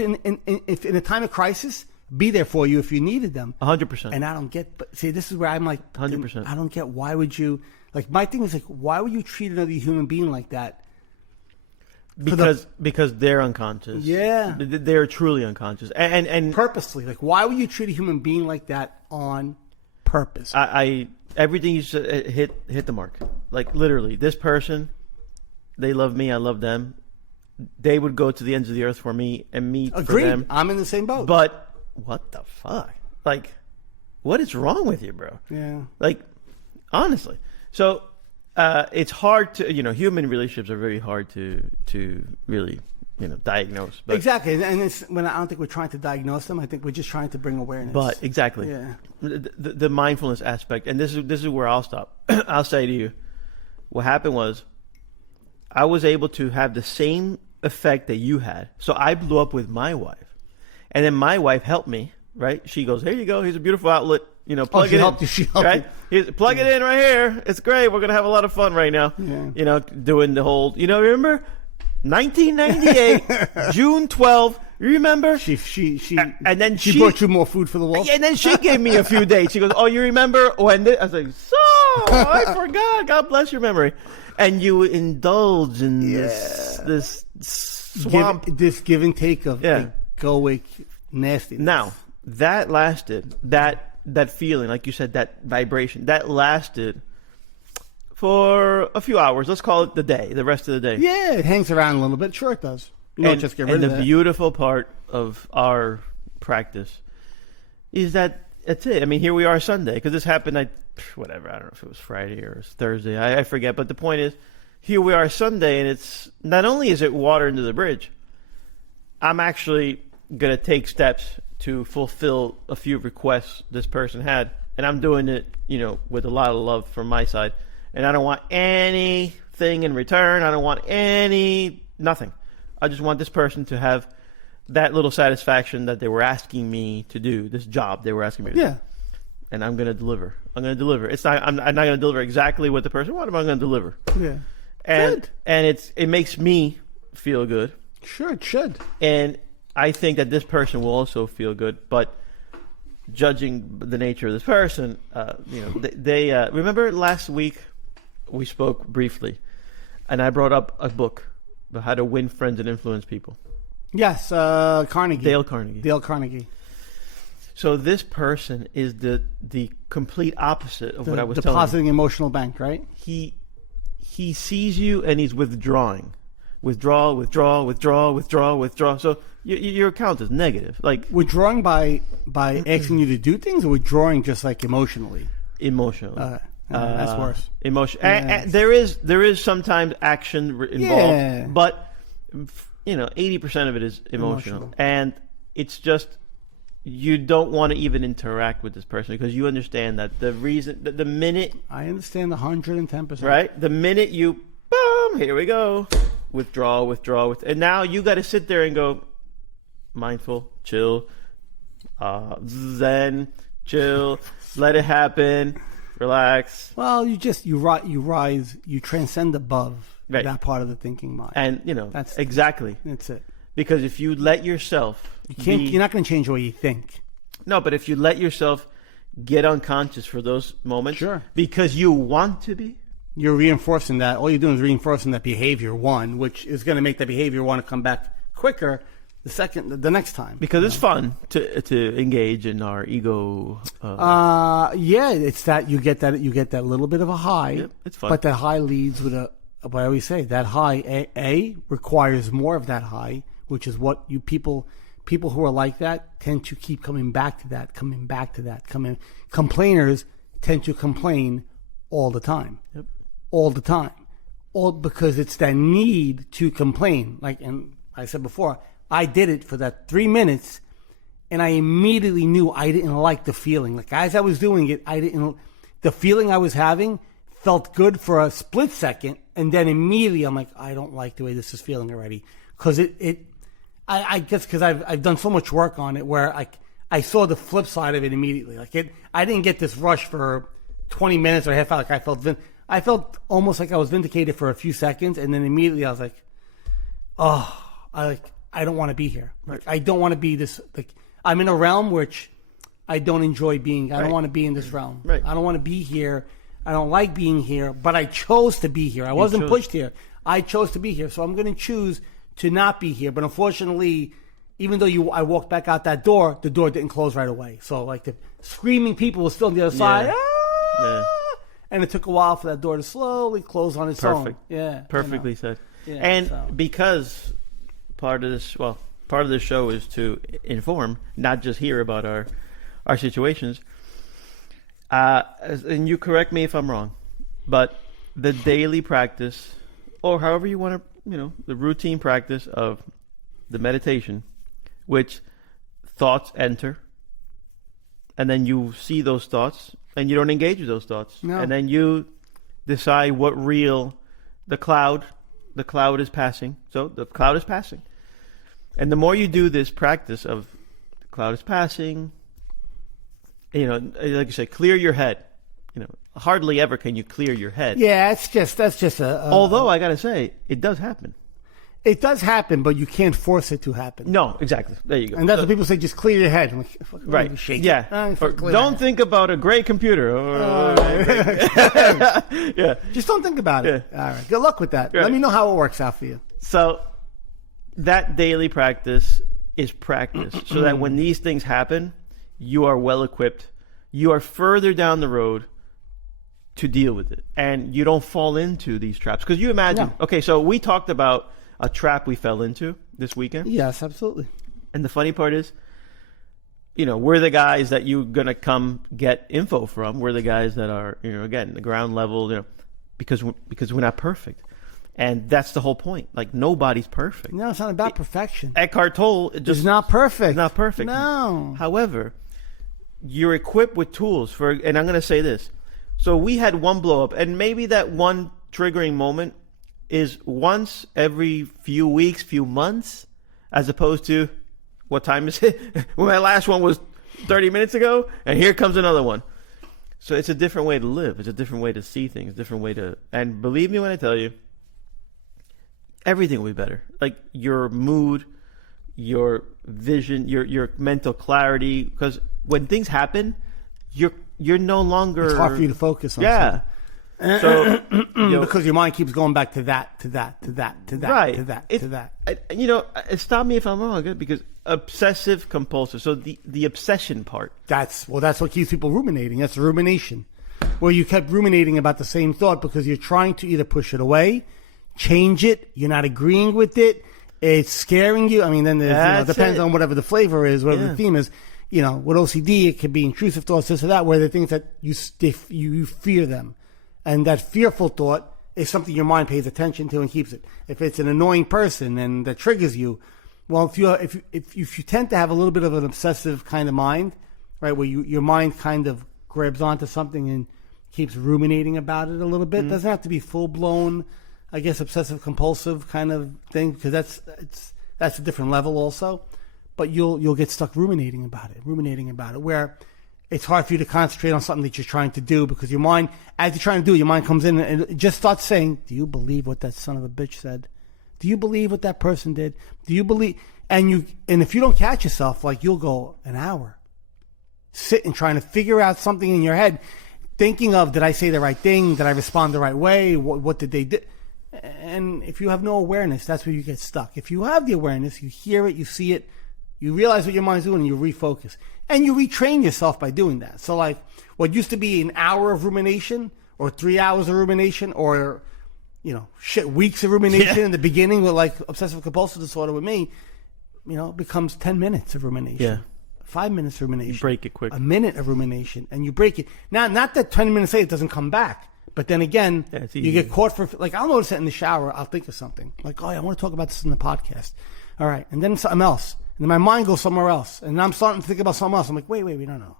if in a time of crisis be there for you if you needed them. 100%. And I don't get, but see, this is where I'm like, 100%. I don't get why would you, like, my thing is like, why would you treat another human being like that? Because they're unconscious. Yeah, they're truly unconscious, and purposely. Like, why would you treat a human being like that on purpose? I everything you said hit the mark. Like, literally, this person, they love me, I love them. They would go to the ends of the earth for me and me Agreed. For them. I'm in the same boat. But what the fuck? Like, what is wrong with you, bro? Yeah. Like, honestly. So, it's hard to, human relationships are very hard to really diagnose. But, Exactly, and it's when I don't think we're trying to diagnose them. I think we're just trying to bring awareness. But exactly, Yeah. the mindfulness aspect, and this is where I'll stop. I'll say to you, what happened was, I was able to have the same effect that you had. So I blew up with my wife, and then my wife helped me. Right? She goes, "Here you go. Here's a beautiful outlet. Plug she it helped in. you. She helped right? Plug it in right here. It's great. We're gonna have a lot of fun right now. Yeah. Doing the whole. Remember, 1998, June 12th. You remember? She And then she brought you more food for the wolf. And then she gave me a few dates. She goes, "Oh, you remember when?" I was like, I forgot. God bless your memory. And you indulge in this swamp. This give and take of egoic nastiness. Now that lasted. That feeling, like you said, that vibration, that lasted for a few hours. Let's call it the rest of the day. Yeah, it hangs around a little bit. Sure, it does. You don't just get rid and of the that. beautiful part of our practice is that's it. I mean, here we are Sunday, because this happened, whatever, I don't know if it was Friday or it was Thursday. I forget. But the point is, here we are Sunday, and it's not only is it water into the bridge, I'm actually going to take steps to fulfill a few requests this person had. And I'm doing it, with a lot of love from my side. And I don't want anything in return. I don't want nothing. I just want this person to have that little satisfaction that they were asking me to do, this job they were asking me to do. And I'm going to deliver. I'm not going to deliver exactly what the person wanted, but I'm going to deliver. Yeah. And Good. and it makes me feel good. Sure, it should. And I think that this person will also feel good, but judging the nature of this person, they remember last week we spoke briefly, and I brought up a book about how to win friends and influence people. Yes, Carnegie. Dale Carnegie. Dale Carnegie. So this person is the complete opposite of what I was telling you. Depositing emotional bank, right? He sees you and he's withdrawing. Withdraw. So your account is negative. Like, Withdrawing by asking you to do things, or withdrawing just like emotionally? emotional. That's worse. Emotion. Yeah. And there is sometimes action involved, Yeah. but 80% of it is emotional. And it's just, you don't want to even interact with this person, because you understand that the minute, I understand 110%. right? The minute you, boom, here we go, withdraw, and now you got to sit there and go, mindful, chill, zen, chill, let it happen, relax. Well, you rise, you transcend above that part of the thinking mind. And That's exactly. That's it. Because if you let yourself, You're not going to change the way you think. no, but if you let yourself get unconscious for those moments, Sure. because you want to be, You're reinforcing that. All you're doing is reinforcing that behavior, which is going to make that behavior want to come back quicker the next time. because it's fun to engage in our ego. It's that you get that little bit of a high. Yep, it's fun. But that high leads with what I always say, that high A requires more of that high, which is what you people who are like that tend to keep coming back to that. Complainers tend to complain all the time. Yep. All the time. All because it's that need to complain. And I said before, I did it for that 3 minutes, and I immediately knew I didn't like the feeling. Like, as I was doing it, the feeling I was having felt good for a split second, and then immediately I'm like, I don't like the way this is feeling already. Because I guess because I've done so much work on it, where I saw the flip side of it immediately. I didn't get this rush for 20 minutes or a half hour. Like, I felt almost like I was vindicated for a few seconds, and then immediately I was like, I don't want to be here. Like, I don't want to be this. Like, I'm in a realm which I don't enjoy being. I don't want to be in this realm. Right. I don't want to be here. I don't like being here, but I chose to be here. I wasn't pushed here. I chose to be here, so I'm going to choose to not be here. But unfortunately, even though I walked back out that door, the door didn't close right away. So, like, the screaming people were still on the other side. Yeah. And it took a while for that door to slowly close on its own. Yeah. Perfectly said. Yeah, and so. because part of this show is to inform, not just hear about our situations. And you correct me if I'm wrong, but the daily practice, or however you want to, the routine practice of the meditation, which thoughts enter, and then you see those thoughts, and you don't engage with those thoughts, No. and then you decide what reel the cloud is passing. So the cloud is passing, and the more you do this practice of the cloud is passing, like you said, clear your head. Hardly ever can you clear your head. Yeah, that's just Although I gotta say, it does happen. it does happen, but you can't force it to happen. No, exactly. There you go. And that's what people say. Just clear your head. I'm like, Right. Shake Yeah. it. Or don't think about a great computer. Yeah. Just don't think about it. Yeah. All right. Good luck with that. Right. Let me know how it works out for you. So that daily practice is practice, so that when these things happen, you are well equipped. You are further down the road to deal with it, and you don't fall into these traps. Because you imagine, No. okay, so we talked about a trap we fell into this weekend, Yes, absolutely. and the funny part is, we're the guys that you're gonna come get info from. We're the guys that are, again, the ground level, because we're not perfect, and that's the whole point. Like, nobody's perfect. No, it's not about perfection. Eckhart Tolle It's not perfect. It's not perfect. No. However, you're equipped with tools and I'm going to say this. So we had one blow up, and maybe that one triggering moment is once every few weeks, few months, as opposed to, what time is it? Well, my last one was 30 minutes ago, and here comes another one. So it's a different way to live. It's a different way to see things, a different way and believe me when I tell you, everything will be better. Like your mood, your vision, your mental clarity, because when things happen, you're no longer. It's hard for you to focus on Yeah. So because your mind keeps going back to that, to that, to that, to that, right. to that, It- to that. Stop me if I'm wrong, okay? Because obsessive compulsive. So the obsession part. That's what keeps people ruminating. That's rumination, where you kept ruminating about the same thought because you're trying to either push it away, change it, you're not agreeing with it, it's scaring you. I mean, then there's, That's depends it. on whatever the flavor is, whatever Yeah. the theme is. With OCD, it could be intrusive thoughts, this or that, where the things that you fear them, and that fearful thought is something your mind pays attention to and keeps it. If it's an annoying person and that triggers you, well, if you tend to have a little bit of an obsessive kind of mind, right, where your mind kind of grabs onto something and keeps ruminating about it a little bit, doesn't have to be full blown, I guess, obsessive compulsive kind of thing, because that's a different level also. But you'll get stuck ruminating about it, where it's hard for you to concentrate on something that you're trying to do because your mind, as you're trying to do it, your mind comes in and it just starts saying, do you believe what that son of a bitch said? Do you believe what that person did? Do you believe? And if you don't catch yourself, like, you'll go an hour sitting trying to figure out something in your head, thinking of, did I say the right thing? Did I respond the right way? What did they do? And if you have no awareness, that's where you get stuck. If you have the awareness, you hear it, you see it, you realize what your mind's doing, and you refocus. And you retrain yourself by doing that. So, like, what used to be an hour of rumination or 3 hours of rumination or, weeks of rumination in the beginning with, like, obsessive compulsive disorder with me, becomes 10 minutes of rumination. Yeah. 5 minutes of rumination. You break it quick. A minute of rumination, and you break it. Now, not that 20 minutes later it doesn't come back, but then again, Yeah, it's you easy. get caught for, like, I'll notice that in the shower, I'll think of something. Like, oh, yeah, I want to talk about this in the podcast. All right. And then something else. And then my mind goes somewhere else. And I'm starting to think about something else. I'm like, wait, no.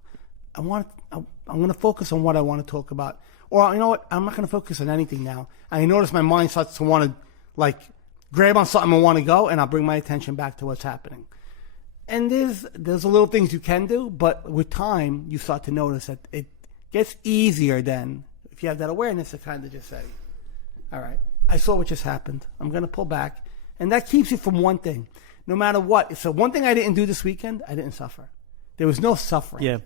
I'm going to focus on what I want to talk about. Or, you know what? I'm not going to focus on anything now. And I notice my mind starts to want to, like, grab on something and want to go, and I'll bring my attention back to what's happening. And there's a little things you can do, but with time, you start to notice that it gets easier then, if you have that awareness, to kind of just say, all right, I saw what just happened. I'm going to pull back. And that keeps you from one thing, no matter what. So one thing I didn't do this weekend, I didn't suffer. There was no suffering. Yeah.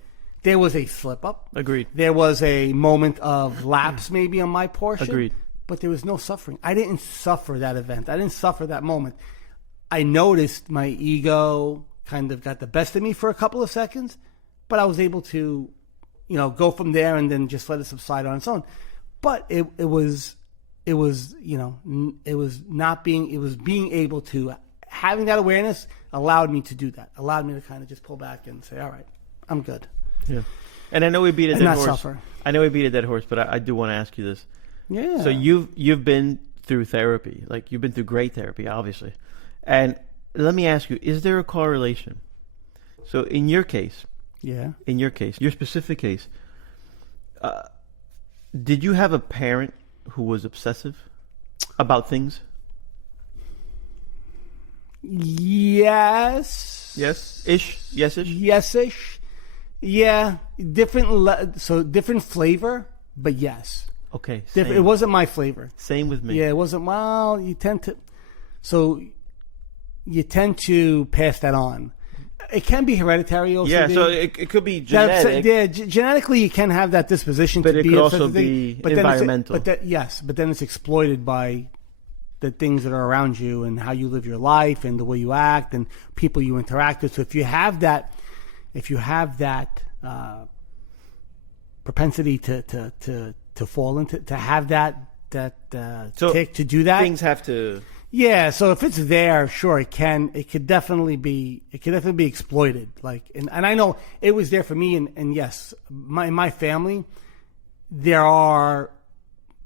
There was a slip up. Agreed. There was a moment of lapse maybe on my portion. Agreed. But there was no suffering. I didn't suffer that event. I didn't suffer that moment. I noticed my ego kind of got the best of me for a couple of seconds, but I was able to, go from there and then just let it subside on its own. But it was being able to, having that awareness allowed me to do that, allowed me to kind of just pull back and say, all right, I'm good. Yeah. And I know we beat a And dead not horse. suffer. I know we beat a dead horse, but I do want to ask you this. Yeah. So you've been through therapy, like you've been through great therapy, obviously. And let me ask you: is there a correlation? So, in your case, Yeah. your specific case, did you have a parent who was obsessive about things? Yes. Yes-ish? Yes-ish? Yes-ish. Yeah. Different flavor, but yes. Okay. It wasn't my flavor. Same with me. Yeah, it wasn't. Well, you tend to pass that on. It can be hereditary OCD. Yeah, so it could be genetic. Genetically, you can have that disposition But to it be could a also certain thing, be but then environmental. but then it's exploited by the things that are around you and how you live your life and the way you act and people you interact with. So if you have that propensity to fall into, to have that So tick to do that, Things have to... yeah, so if it's there, sure, it could definitely be exploited. Like, and I know it was there for me, and yes, in my family, there are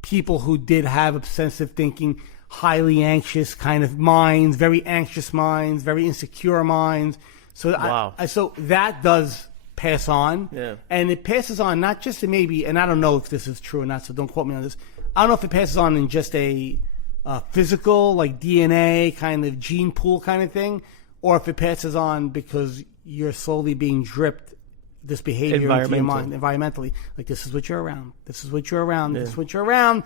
people who did have obsessive thinking, highly anxious kind of minds, very anxious minds, very insecure minds. So Wow. so that does pass on, Yeah. and it passes on not just to maybe, and I don't know if this is true or not, so don't quote me on this. I don't know if it passes on in just a physical, like DNA kind of gene pool kind of thing, or if it passes on because you're slowly being dripped this behavior into your mind environmentally. Like, this is what you're around. This is what you're around. This is what you're around.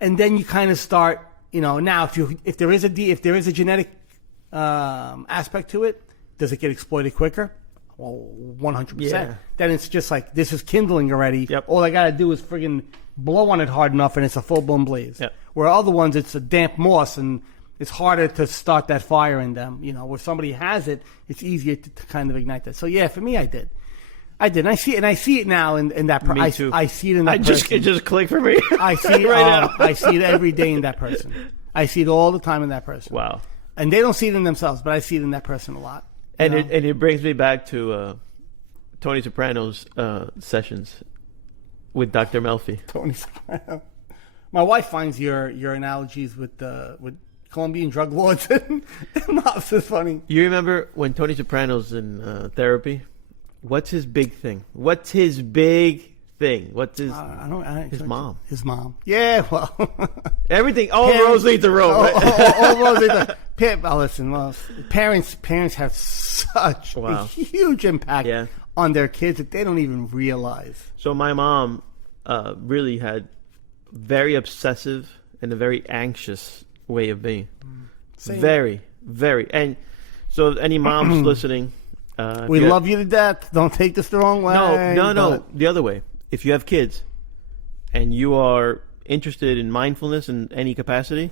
And then you kind of start, now if there is a genetic aspect to it, does it get exploited quicker? Well, 100%. Yeah. Then it's just like, this is kindling already. Yep. All I got to do is friggin' blow on it hard enough and it's a full-blown blaze. Yep. Where other ones, it's a damp moss and it's harder to start that fire in them. Where somebody has it, it's easier to kind of ignite that. So yeah, for me, I did. And I see it now in that person. Me too. I see it in that person. It just clicked for me. I see it right now. I see it every day in that person. I see it all the time in that person. Wow. And they don't see it in themselves, but I see it in that person a lot. And it brings me back to Tony Soprano's sessions with Dr. Melfi. Tony Soprano. My wife finds your analogies with Colombian drug lords and mobs is funny. You remember when Tony Soprano's in therapy? What's his big thing? What's his big thing? What's his his mom? His mom. Yeah, well, everything. All roads lead to Rome. Right? All roads lead to. Listen, well, parents have such a huge impact on their kids that they don't even realize. So my mom really had very obsessive and a very anxious way of being. Same. Very, very. And so any moms listening, we love you to death. Don't take this the wrong way. No. The other way. If you have kids and you are interested in mindfulness in any capacity,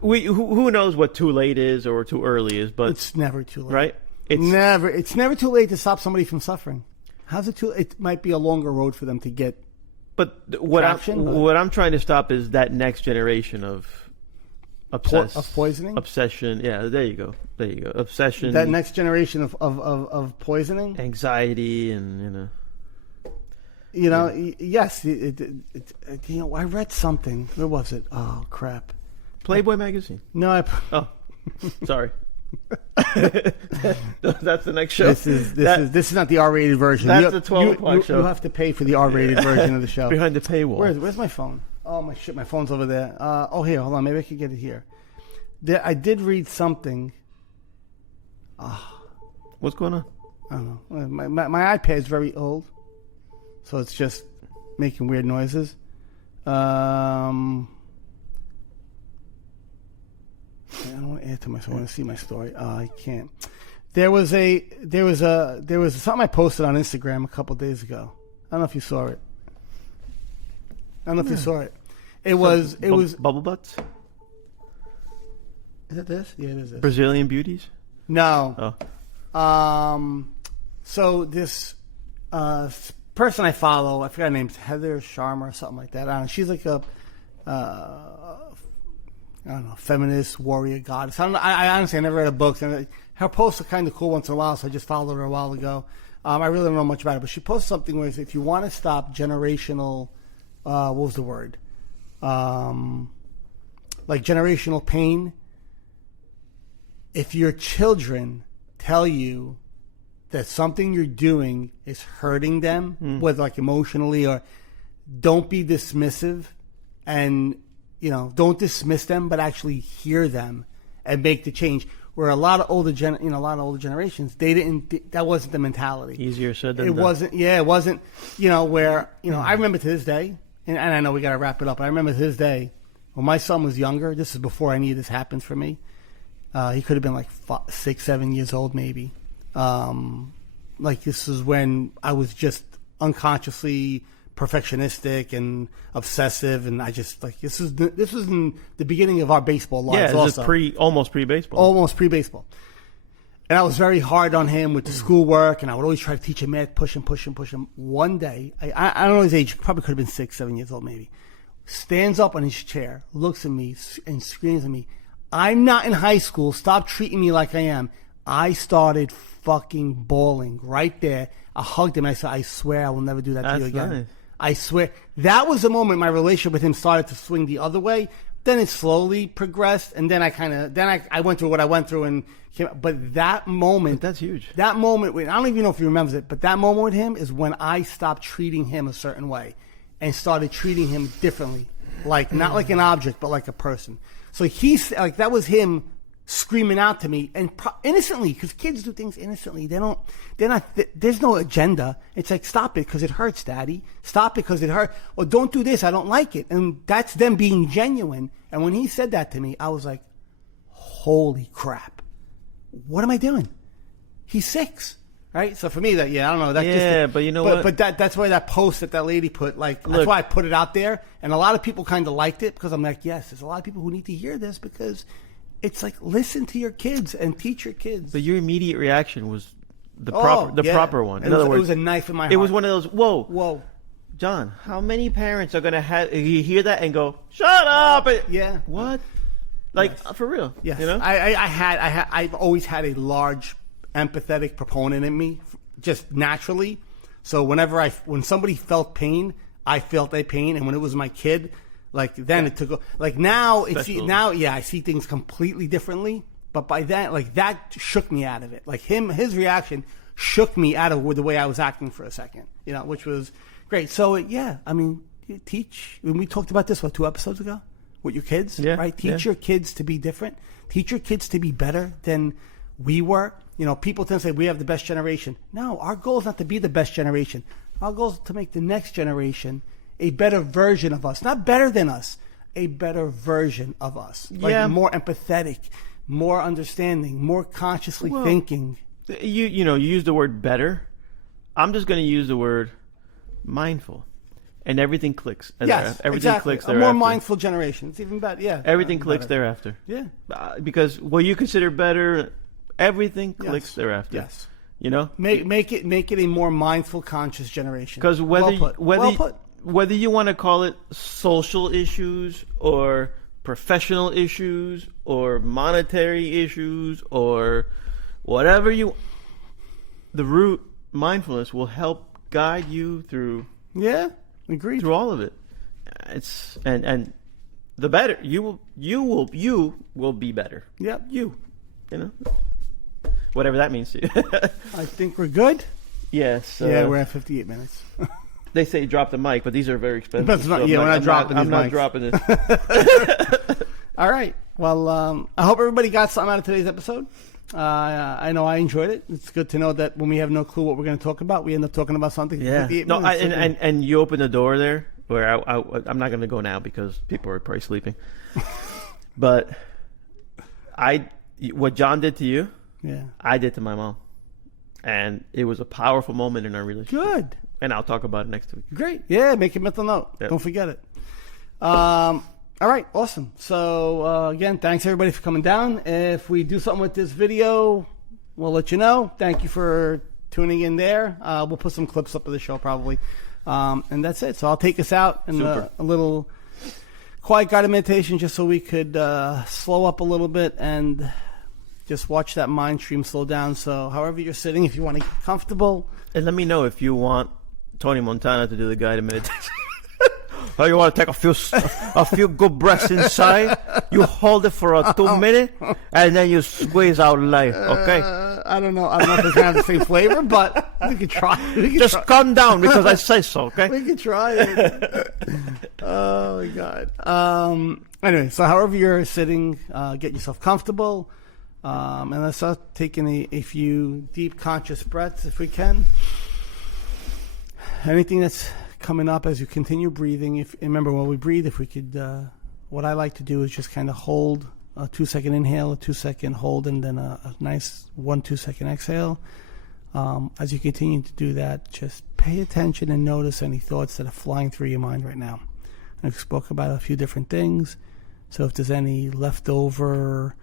who knows what too late is or too early is, but it's never too late. Right? It's never too late to stop somebody from suffering. How's it too? It might be a longer road for them to get. But what I'm trying to stop is that next generation of poisoning, obsession. Yeah, there you go. Obsession. That next generation of poisoning, anxiety, and yes. I read something. Where was it? Oh crap! Playboy magazine. No, sorry. That's the next show. This is not the R-rated version. That's the 12 o'clock show. You have to pay for the R-rated version of the show. Behind the paywall. Where's my phone? Oh my shit! My phone's over there. Here, hold on. Maybe I could get it here. I did read something. What's going on? I don't know. My iPad's very old, so it's just making weird noises. I don't want to add to I want to see my story. I can't. There was something I posted on Instagram a couple days ago. I don't know if you saw it. It was bubble butts. Is it this? Yeah, it is this. Brazilian beauties? No. Oh. So this person I follow, I forgot her name, Heather Sharma or something like that. I don't know. She's like a I don't know, feminist warrior goddess. I don't know. I honestly never read her books, and her posts are kind of cool once in a while. So I just followed her a while ago. I really don't know much about it, but she posted something where if you want to stop generational, what was the word? Like generational pain if your children tell you that something you're doing is hurting them, whether like emotionally or, don't be dismissive, and don't dismiss them, but actually hear them and make the change. Where a lot of older generations, they didn't. That wasn't the mentality. Easier said than It done. wasn't. Yeah, it wasn't. Where I remember to this day, and I know we got to wrap it up. But I remember to this day when my son was younger. This is before any of this happens for me. He could have been like 6, 7 years old, maybe. Like this is when I was just unconsciously perfectionistic and obsessive, and I just like this was in the beginning of our baseball lives. Yeah, this also. is almost pre-baseball. Almost pre-baseball. And I was very hard on him with the schoolwork, and I would always try to teach him math, push him. One day, I don't know his age, probably could have been 6, 7 years old maybe, stands up on his chair, looks at me, and screams at me, "I'm not in high school. Stop treating me like I am." I started fucking bawling right there. I hugged him. I said, "I swear I will never do that to you That's again." nice. I swear. That was the moment my relationship with him started to swing the other way. Then it slowly progressed, and then I went through what I went through, and but that moment, That's huge. That moment, I don't even know if he remembers it, but that moment with him is when I stopped treating him a certain way, and started treating him differently, like not like an object, but like a person. So he's like that was him screaming out to me, and innocently, because kids do things innocently. They're not. There's no agenda. It's like, stop it because it hurts, Daddy. Stop it because it hurts. Or don't do this. I don't like it. And that's them being genuine. And when he said that to me, I was like, holy crap. What am I doing? He's 6. Right? So for me, I don't know. That's but you know what? But that's why that post that lady put, like, that's Look. why I put it out there. And a lot of people kind of liked it because I'm like, yes, there's a lot of people who need to hear this because it's like, listen to your kids and teach your kids. But your immediate reaction was the proper one. In other words, it was a knife in my heart. it was one of those. Whoa, John, how many parents are gonna have you hear that and go, "Shut up"? Yeah. What? Like for real? Yes. You know? I've always had a large empathetic proponent in me, just naturally. So when somebody felt pain, I felt that pain, and when it was my kid, like then it took like now I see things completely differently. But by then, like that shook me out of it. Like his reaction shook me out of the way I was acting for a second. Which was great. So I mean, teach. When we talked about this 2 episodes ago with your kids, right? Teach your kids to be different. Teach your kids to be better than we were. People tend to say we have the best generation. No, our goal is not to be the best generation. Our goal is to make the next generation a better version of us. Not better than us, a better version of us. Like more empathetic, more understanding, more consciously thinking. You use the word better. I'm just going to use the word mindful. And everything clicks. Yes, everything exactly. clicks A thereafter. more mindful generation. It's even better. Yeah. Everything clicks better. thereafter. Yeah. Because what you consider better, everything clicks thereafter. Yes. Make it a more mindful, conscious generation. Because well put. Whether you want to call it social issues or professional issues or monetary issues or whatever the root mindfulness will help guide you through. Yeah, agreed. Through all of it. It's and the better you will be better. Yep. Whatever that means to you. I think we're good. Yes. Yeah, we're at 58 minutes. They say drop the mic, but these are very expensive. But we're not dropping these I'm not mics. dropping this. All right. Well, I hope everybody got something out of today's episode. I know I enjoyed it. It's good to know that when we have no clue what we're going to talk about, we end up talking about something. Yeah. 58 No, minutes. and you open the door there where I'm not going to go now because people are probably sleeping. But what John did to you, I did to my mom. And it was a powerful moment in our relationship. Good. And I'll talk about it next week. Great. Yeah, make a mental note. Yep. Don't forget it. All right, awesome. So, again, thanks everybody for coming down. If we do something with this video, we'll let you know. Thank you for tuning in there. We'll put some clips up of the show probably. And that's it. So I'll take us out in a little quiet guided meditation just so we could slow up a little bit and just watch that mind stream slow down. So however you're sitting, if you want to get comfortable. And let me know if you want Tony Montana to do the guided meditation. Oh, you want to take a few good breaths inside? You hold it for 2 minutes, and then you squeeze out life. Okay. I don't know. I don't know if it's gonna have the same flavor, but we could try. Just calm down because I say so. Okay. We can try it. Oh my God. Anyway, so however you're sitting, get yourself comfortable, and let's start taking a few deep conscious breaths if we can. Anything that's coming up as you continue breathing. If remember when we breathe, if we could, what I like to do is just kind of hold a 2-second inhale, a 2-second hold, and then a nice 1-2 second exhale. As you continue to do that, just pay attention and notice any thoughts that are flying through your mind right now. I spoke about a few different things. So if there's any leftover,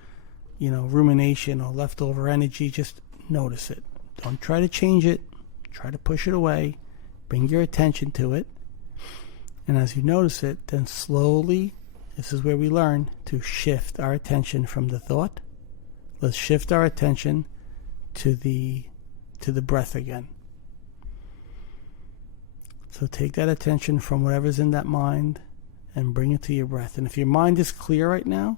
rumination or leftover energy, just notice it. Don't try to change it. Try to push it away. Bring your attention to it. And as you notice it, then slowly, this is where we learn to shift our attention from the thought. Let's shift our attention to the breath again. So take that attention from whatever's in that mind and bring it to your breath. And if your mind is clear right now,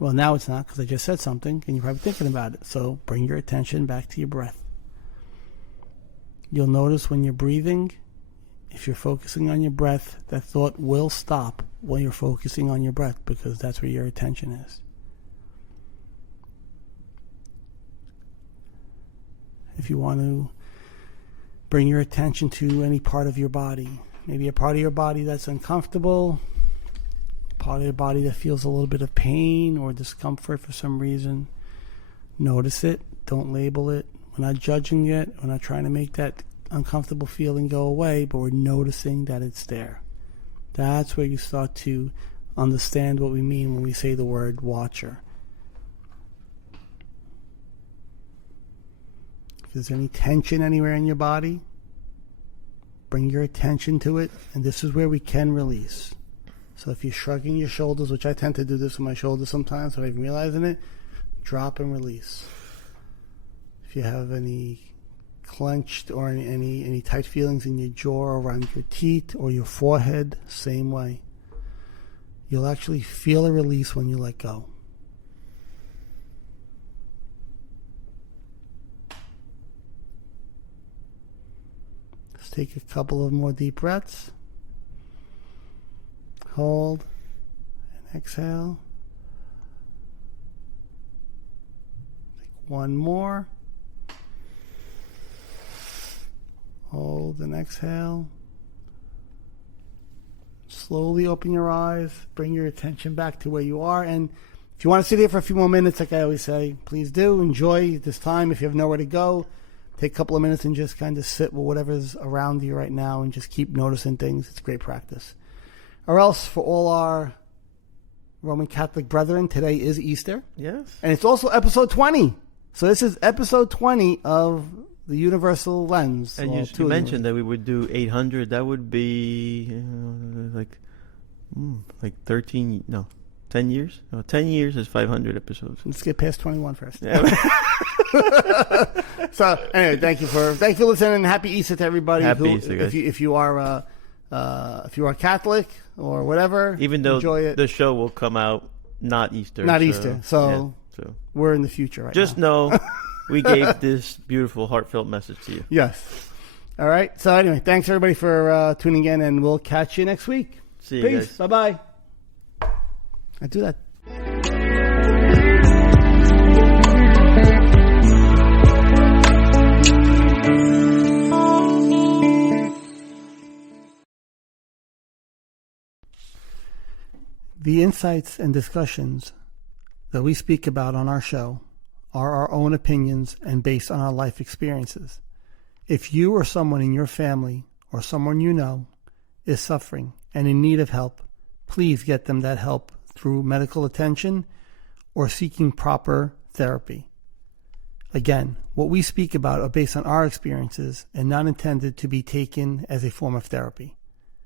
well, now it's not because I just said something and you're probably thinking about it. So bring your attention back to your breath. You'll notice when you're breathing, if you're focusing on your breath, that thought will stop when you're focusing on your breath because that's where your attention is. If you want to bring your attention to any part of your body, maybe a part of your body that's uncomfortable, a part of your body that feels a little bit of pain or discomfort for some reason, notice it. Don't label it. We're not judging it. We're not trying to make that uncomfortable feeling go away, but we're noticing that it's there. That's where you start to understand what we mean when we say the word watcher. If there's any tension anywhere in your body, bring your attention to it, and this is where we can release. So if you're shrugging your shoulders, which I tend to do this with my shoulders sometimes without even realizing it, drop and release. If you have any clenched or any tight feelings in your jaw, around your teeth, or your forehead, same way. You'll actually feel a release when you let go. Let's take a couple of more deep breaths. Hold and exhale. Take one more. Hold and exhale. Slowly open your eyes. Bring your attention back to where you are. And if you want to sit here for a few more minutes, like I always say, please do. Enjoy this time. If you have nowhere to go, take a couple of minutes and just kind of sit with whatever's around you right now and just keep noticing things. It's great practice. Or else, for all our Roman Catholic brethren, today is Easter. Yes. And it's also episode 20. So this is episode 20 of the Universal Lens. And you mentioned that we would do 800. That would be like 10 years? No, 10 years is 500 episodes. Let's get past 21 first. Yeah. So anyway, thank you for listening, and happy Easter to everybody. Happy Easter, guys. If you are Catholic or whatever, even though enjoy it. The show will come out not Easter. Easter. So we're in the future right now. Just know we gave this beautiful, heartfelt message to you. Yes. All right. So anyway, thanks everybody for tuning in, and we'll catch you next week. See you Peace. guys. Bye-bye. I do that. The insights and discussions that we speak about on our show are our own opinions and based on our life experiences. If you or someone in your family or someone you know is suffering and in need of help, please get them that help through medical attention or seeking proper therapy. Again, what we speak about are based on our experiences and not intended to be taken as a form of therapy.